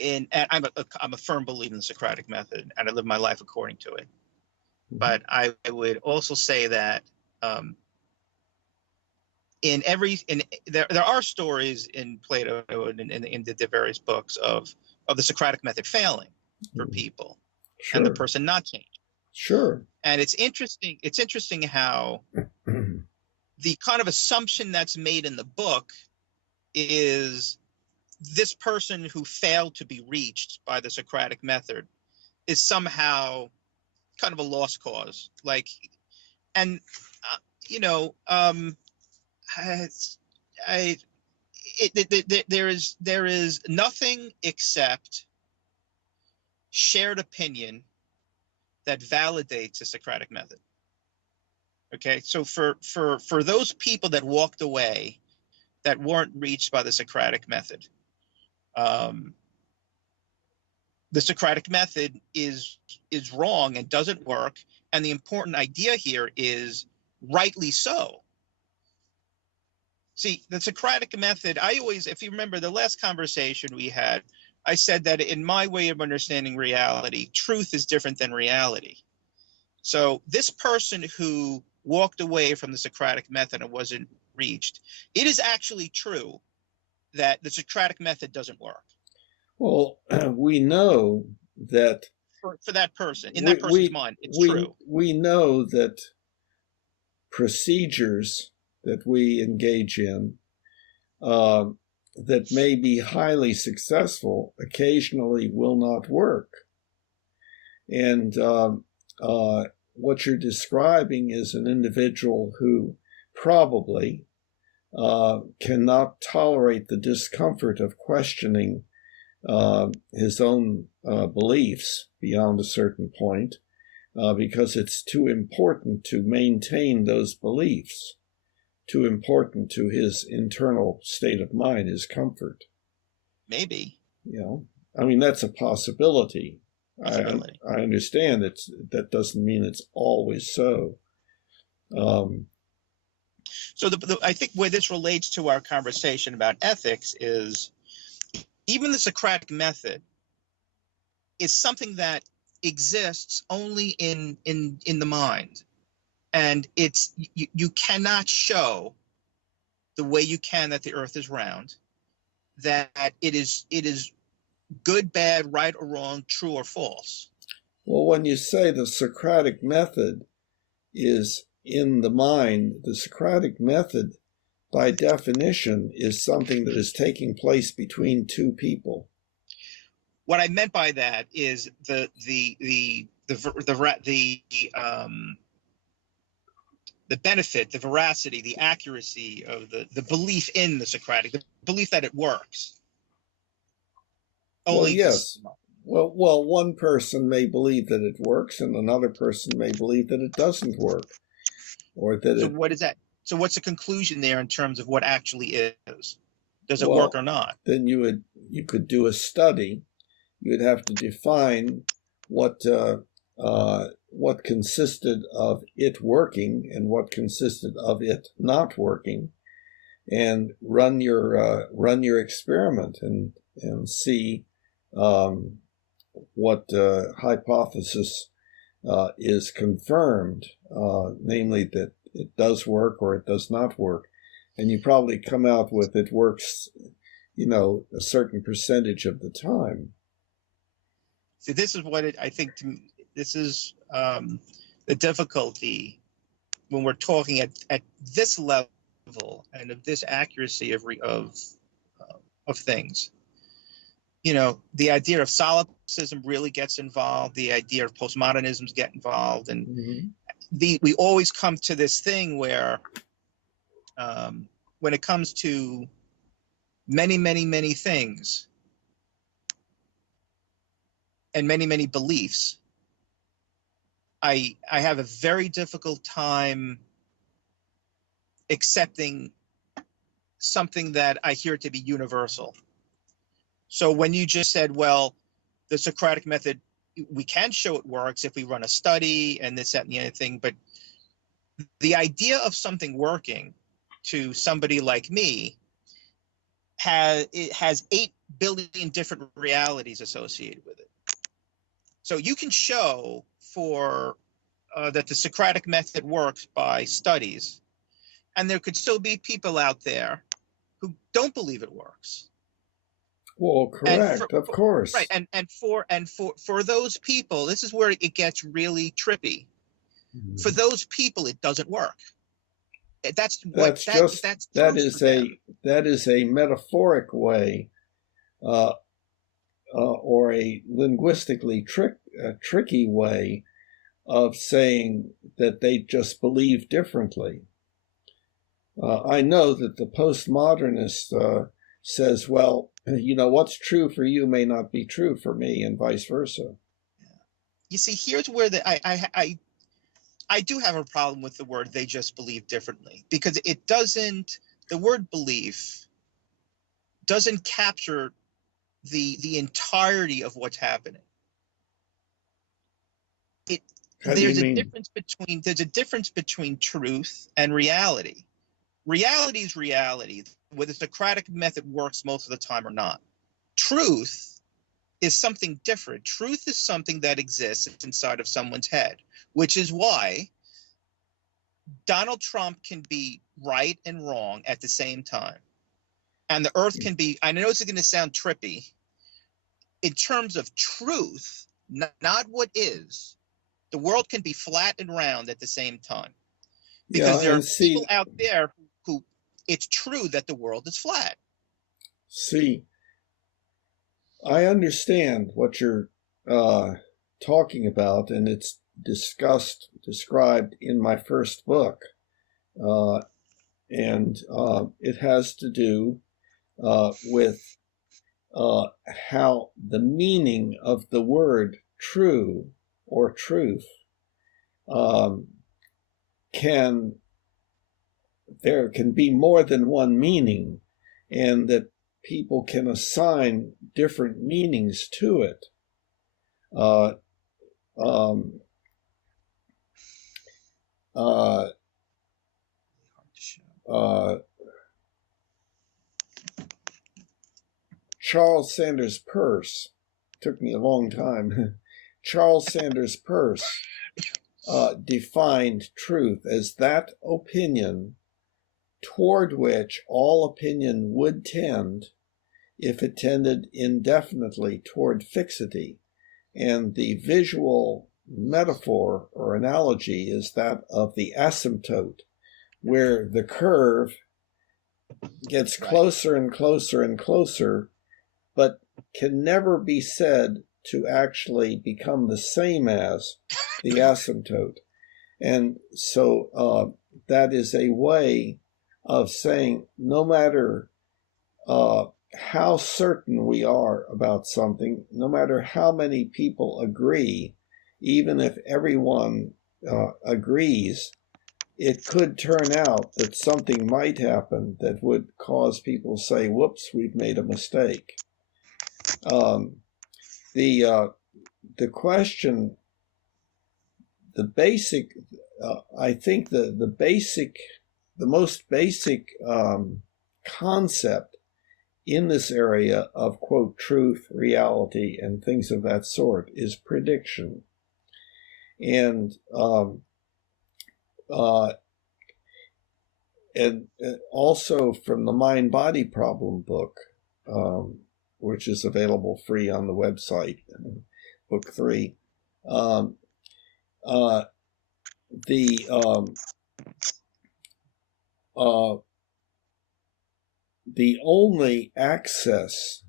and I'm a firm believer in the Socratic method, and I live my life according to it. Mm-hmm. But I would also say that there are stories in Plato and in the various books of the Socratic method failing for people, sure, and the person not changing. Sure. And it's interesting. It's interesting how the kind of assumption that's made in the book is this person who failed to be reached by the Socratic method is somehow kind of a lost cause. Like, and there is nothing except shared opinion that validates the Socratic method. Okay, so for those people that walked away, that weren't reached by the Socratic method, the Socratic method is wrong and doesn't work. And the important idea here is rightly so. See, the Socratic method, I always, if you remember the last conversation we had, I said that in my way of understanding reality, truth is different than reality. So this person who walked away from the Socratic method and wasn't reached, it is actually true that the Socratic method doesn't work. Well, we know that for that person, in that person's mind, it's true. We know that procedures that we engage in that may be highly successful occasionally will not work. And what you're describing is an individual who probably cannot tolerate the discomfort of questioning his own beliefs beyond a certain point because it's too important to maintain those beliefs, too important to his internal state of mind, his comfort. Maybe. You know, I mean, that's a possibility. I understand that doesn't mean it's always so. So I think where this relates to our conversation about ethics is even the Socratic method is something that exists only in the mind. And it's you cannot show the way you can that the earth is round, that it is good, bad, right or wrong, true or false. Well, when you say the Socratic method is in the mind, the Socratic method, by definition, is something that is taking place between two people. What I meant by that is the benefit, the veracity, the accuracy of the belief in the Socratic, the belief that it works. Well, yes. Well, one person may believe that it works, and another person may believe that it doesn't work, or that. So what is that? So what's the conclusion there in terms of what actually is? Does it work or not? Then you could do a study. You would have to define what consisted of it working and what consisted of it not working, and run your experiment and see what hypothesis is confirmed, namely that it does work or it does not work. And you probably come out with it works, a certain percentage of the time. See, this is what I think. This is the difficulty when we're talking at this level and of this accuracy of things. The idea of solipsism really gets involved. The idea of postmodernisms get involved, and we always come to this thing where, when it comes to many, many, many things and many, many beliefs, I have a very difficult time accepting something that I hear to be universal. So when you just said, well, the Socratic method, we can show it works if we run a study and this, that, and the other thing, but the idea of something working to somebody like me has 8 billion different realities associated with it. So you can show that the Socratic method works by studies, and there could still be people out there who don't believe it works. Well, correct, of course. Right, and for those people, this is where it gets really trippy. For those people, it doesn't work. That is a metaphoric way, or a linguistically tricky way of saying that they just believe differently. I know that the postmodernist says, well, what's true for you may not be true for me, and vice versa. You see, here's where I do have a problem with the word "they just believe differently," because the word belief doesn't capture the entirety of what's happening. How do you mean? There's a difference between truth and reality. Reality is reality, whether the Socratic method works most of the time or not. Truth is something different. Truth is something that exists inside of someone's head, which is why Donald Trump can be right and wrong at the same time. And the earth can be, I know this is going to sound trippy, in terms of truth, not what is, the world can be flat and round at the same time. Because there are people out there who it's true that the world is flat. See, I understand what you're talking about, and it's described in my first book. And it has to do with how the meaning of the word true or truth there can be more than one meaning, and that people can assign different meanings to it. Charles Sanders Peirce, took me a long time. Charles Sanders Peirce defined truth as that opinion toward which all opinion would tend if it tended indefinitely toward fixity. And the visual metaphor or analogy is that of the asymptote, where the curve gets closer and closer and closer, but can never be said to actually become the same as the asymptote. And so that is a way of saying no matter how certain we are about something, no matter how many people agree, even if everyone agrees, it could turn out that something might happen that would cause people to say, whoops, we've made a mistake. The question, the basic, I think the most basic concept in this area of, quote, truth, reality, and things of that sort is prediction. And also from the Mind-Body Problem book, which is available free on the website, book 3, the only evidence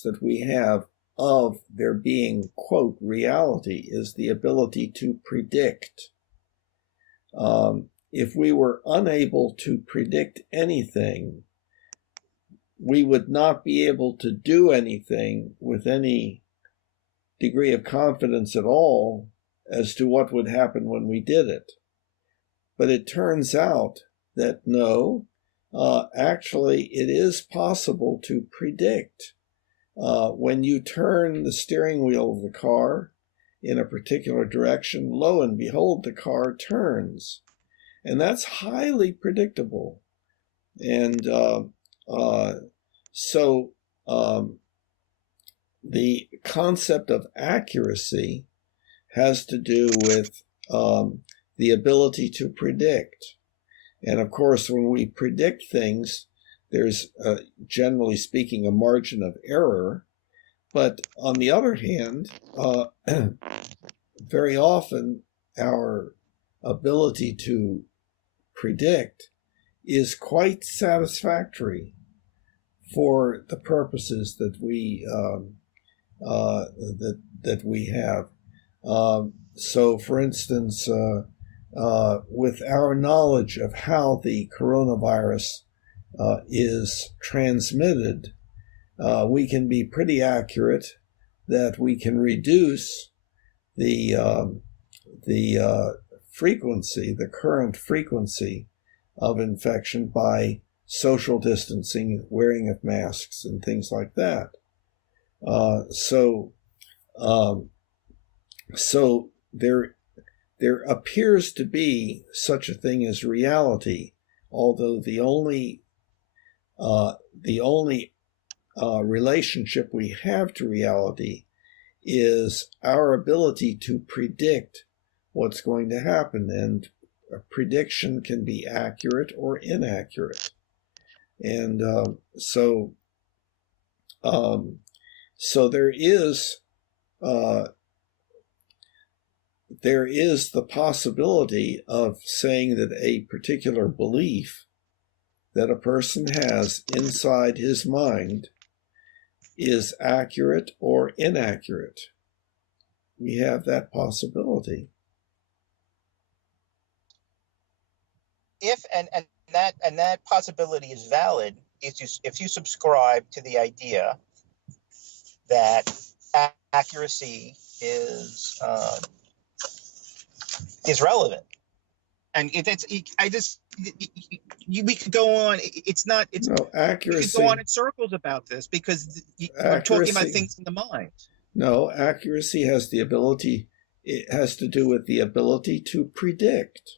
that we have of there being, quote, reality is the ability to predict. If we were unable to predict anything, we would not be able to do anything with any degree of confidence at all as to what would happen when we did it. But it turns out that no, actually it is possible to predict. When you turn the steering wheel of the car in a particular direction, lo and behold, the car turns. And that's highly predictable. And so the concept of accuracy has to do with the ability to predict. And of course, when we predict things, there's, generally speaking, a margin of error. But on the other hand, very often our ability to predict is quite satisfactory for the purposes that we that we have. So, for instance, with our knowledge of how the coronavirus is transmitted, we can be pretty accurate that we can reduce the frequency, the current frequency of infection by social distancing, wearing of masks, and things like that. So there appears to be such a thing as reality, although the only relationship we have to reality is our ability to predict what's going to happen, and a prediction can be accurate or inaccurate. And so there is the possibility of saying that a particular belief that a person has inside his mind is accurate or inaccurate. We have that possibility. If and that possibility is valid if you subscribe to the idea that accuracy is relevant, and we could go on. Accuracy. We could go on in circles about this because we're talking about things in the mind. No, accuracy has the ability. It has to do with the ability to predict.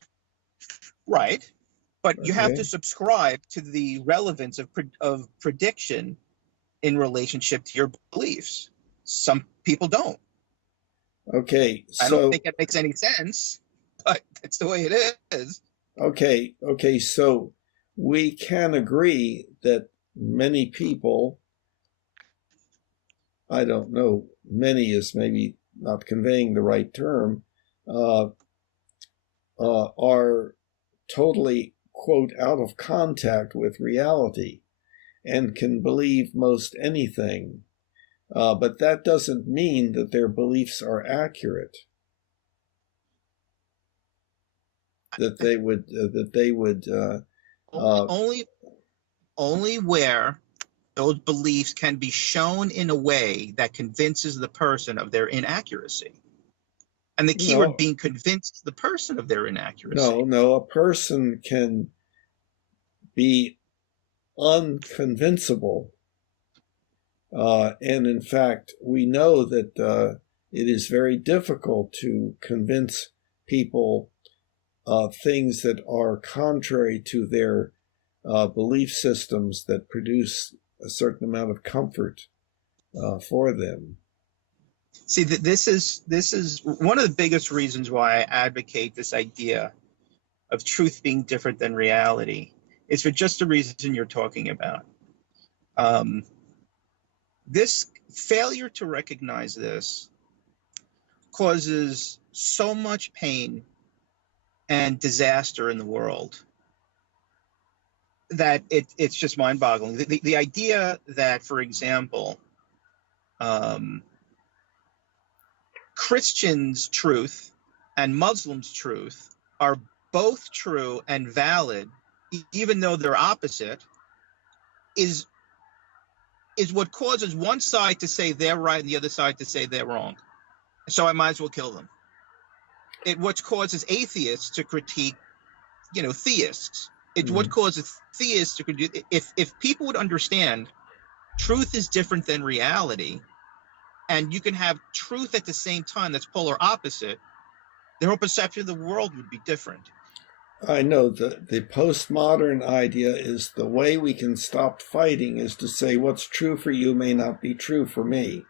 Right, but you have to subscribe to the relevance of prediction in relationship to your beliefs. Some people don't. Okay, so I don't think it makes any sense, but that's the way it is. Okay, so we can agree that many people, I don't know, many is maybe not conveying the right term, are totally, quote, out of contact with reality and can believe most anything. But that doesn't mean that their beliefs are accurate. That they would only where those beliefs can be shown in a way that convinces the person of their inaccuracy. And the key word being convinced the person of their inaccuracy. No, a person can be unconvincible. And in fact, we know that it is very difficult to convince people of things that are contrary to their belief systems that produce a certain amount of comfort for them. See, this is one of the biggest reasons why I advocate this idea of truth being different than reality. Is for just the reason you're talking about. This failure to recognize this causes so much pain and disaster in the world that it's just mind-boggling. The idea that, for example, Christians' truth and Muslims' truth are both true and valid, even though they're opposite, is what causes one side to say they're right and the other side to say they're wrong. So I might as well kill them. What causes atheists to critique, theists. It's what causes theists to critique. If people would understand truth is different than reality, and you can have truth at the same time that's polar opposite, their whole perception of the world would be different. I know the postmodern idea is the way we can stop fighting is to say what's true for you may not be true for me.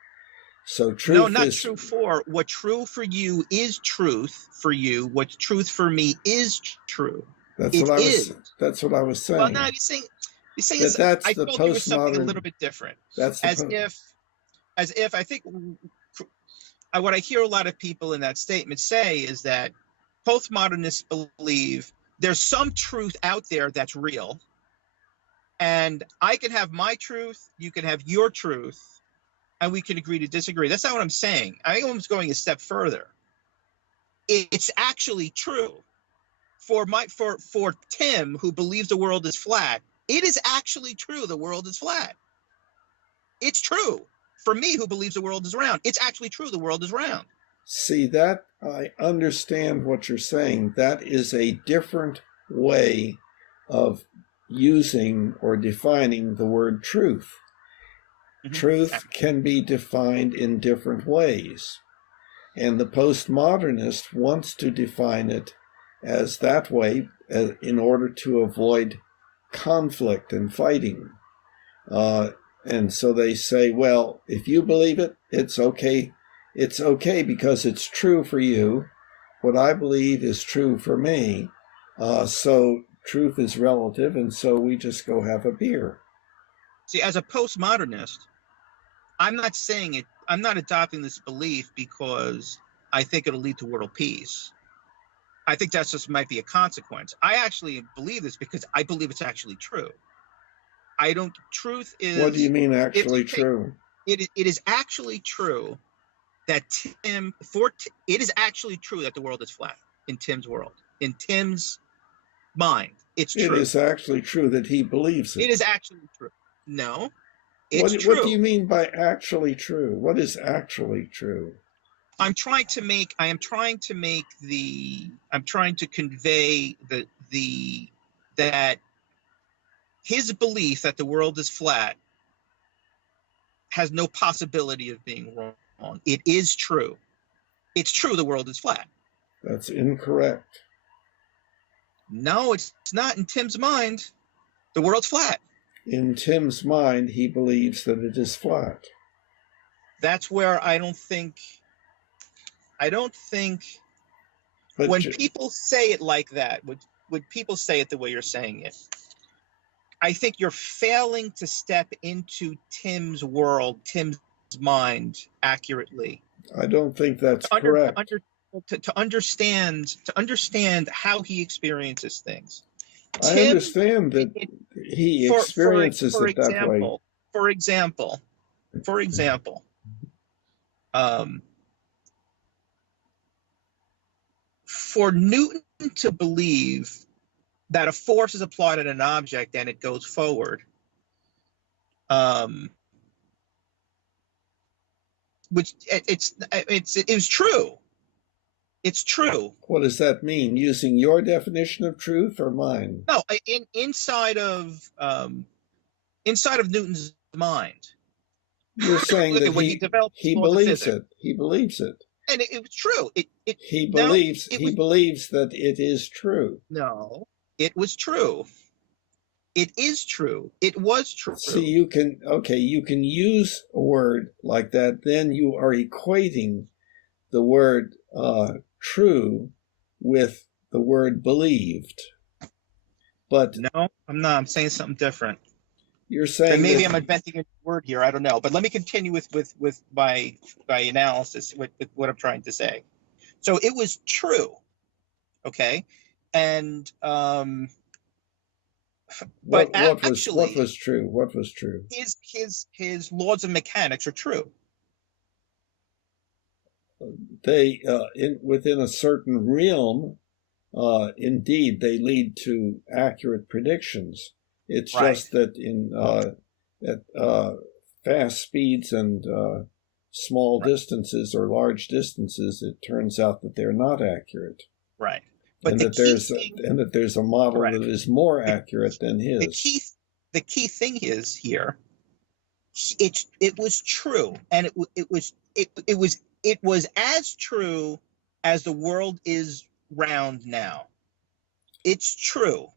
So truth No, not true for. What true for you is truth for you. What's truth for me is true. That's what I was saying. Well, no, you're saying that's I the told you it was something a postmodern. little bit different. That's as if I think what I hear a lot of people in that statement say is that postmodernists believe there's some truth out there that's real, and I can have my truth, you can have your truth, and we can agree to disagree. That's not what I'm saying. I think I'm going a step further. It's actually true. for Tim, who believes the world is flat, it is actually true the world is flat. It's true. For me, who believes the world is round, it's actually true the world is round. See, that I understand what you're saying. That is a different way of using or defining the word truth. Mm-hmm. Truth can be defined in different ways. And the postmodernist wants to define it as that way in order to avoid conflict and fighting. And so they say, well, if you believe it, it's okay. It's okay because it's true for you. What I believe is true for me. So truth is relative, and so we just go have a beer. See, as a postmodernist, I'm not saying it. I'm not adopting this belief because I think it'll lead to world peace. I think that's just might be a consequence. I actually believe this because I believe it's actually true. I don't. Truth is. What do you mean actually true? It is actually true that it is actually true that the world is flat in Tim's world. In Tim's mind, it's true. It is actually true that he believes it. It is actually true. No, it's true. What do you mean by actually true? What is actually true? I'm trying to convey that his belief that the world is flat has no possibility of being wrong. It is true. It's true the world is flat. That's incorrect. No, it's not in Tim's mind. The world's flat. In Tim's mind, he believes that it is flat. That's where I don't think but when people say it like that, when people say it the way you're saying it, I think you're failing to step into Tim's world, Tim's mind accurately. I don't think that's correct. To understand how he experiences things. I understand that he experiences it that way. For example, for Newton to believe that a force is applied on an object and it goes forward, which it was true. It's true. What does that mean? Using your definition of truth or mine? No, inside of Newton's mind. You're saying that he believes it. He believes it. And it was true. He believes that it is true. No, it was true. It is true. It was true. See, you can use a word like that, then you are equating the word true with the word believed. But no, I'm not. I'm saying something different. You're saying and maybe I'm inventing a word here. I don't know. But let me continue with my analysis with what I'm trying to say. So it was true, okay, and what was true? What was true? His laws of mechanics are true. They within a certain realm, indeed, they lead to accurate predictions. It's right. Just that at fast speeds and small right. distances or large distances, it turns out that they're not accurate. Right. But and that there's a model correct. That is more accurate than his. The key thing is here. It was true, and it was as true as the world is round now. It's true.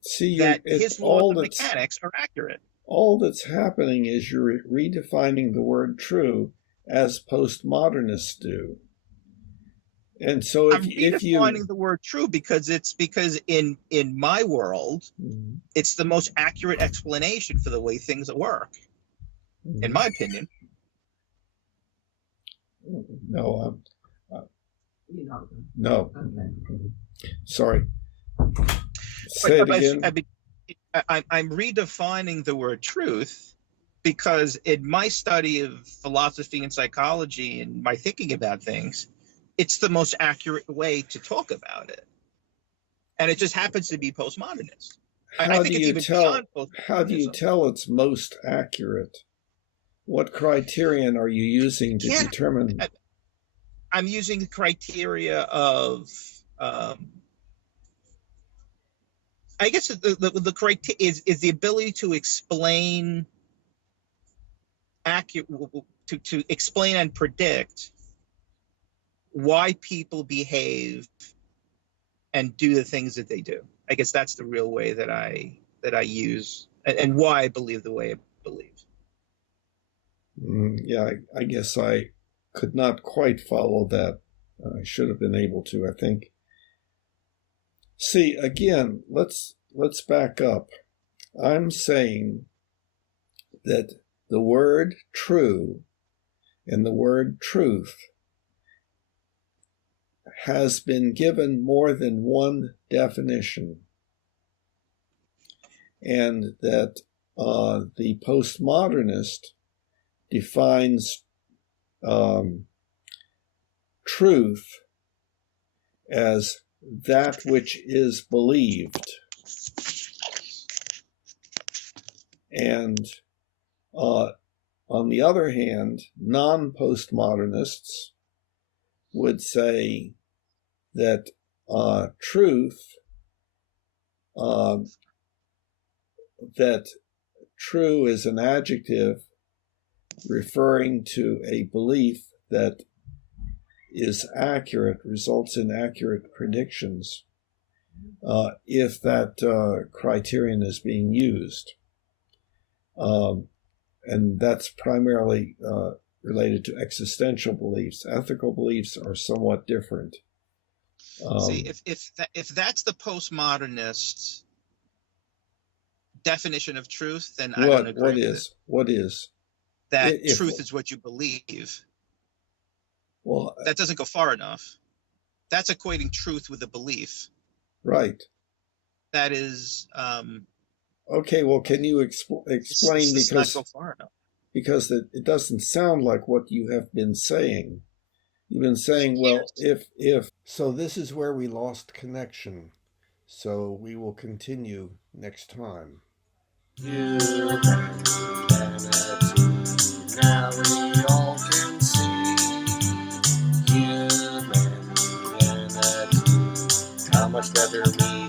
See, that his laws of mechanics are accurate. All that's happening is you're redefining the word true as postmodernists do. And so I'm redefining the word true because in my world, mm-hmm. it's the most accurate explanation for the way things work, mm-hmm. in my opinion. No, no. Okay. Sorry. Say it again. I'm redefining the word truth because in my study of philosophy and psychology and my thinking about things, it's the most accurate way to talk about it. and it just happens to be postmodernist. I How think do it's you even tell? beyond How do you postmodernism. tell it's most accurate? What criterion are you using to Yeah, determine? I'm using the criteria of, I guess the criteria is the ability to explain to explain and predict why people behave and do the things that they do. I guess that's the real way that I use, and why I believe the way I believe. Yeah, I guess I could not quite follow that. I should have been able to, I think. See, again, let's back up. I'm saying that the word true and the word truth has been given more than one definition, and that the postmodernist defines truth as that which is believed. And on the other hand, non-postmodernists would say that truth that true is an adjective referring to a belief that is accurate, results in accurate predictions, if that criterion is being used. And that's primarily related to existential beliefs. Ethical beliefs are somewhat different. See, if that's the postmodernist definition of truth, then I don't agree with it. What is? That truth is what you believe. Well, that doesn't go far enough. That's equating truth with a belief. Right. That is. Okay. Well, can you explain because not go far enough. Because it doesn't sound like what you have been saying. You've been saying, well, if so, this is where we lost connection. So we will continue next time. Humanity, now we all can see. Humanity, how much better we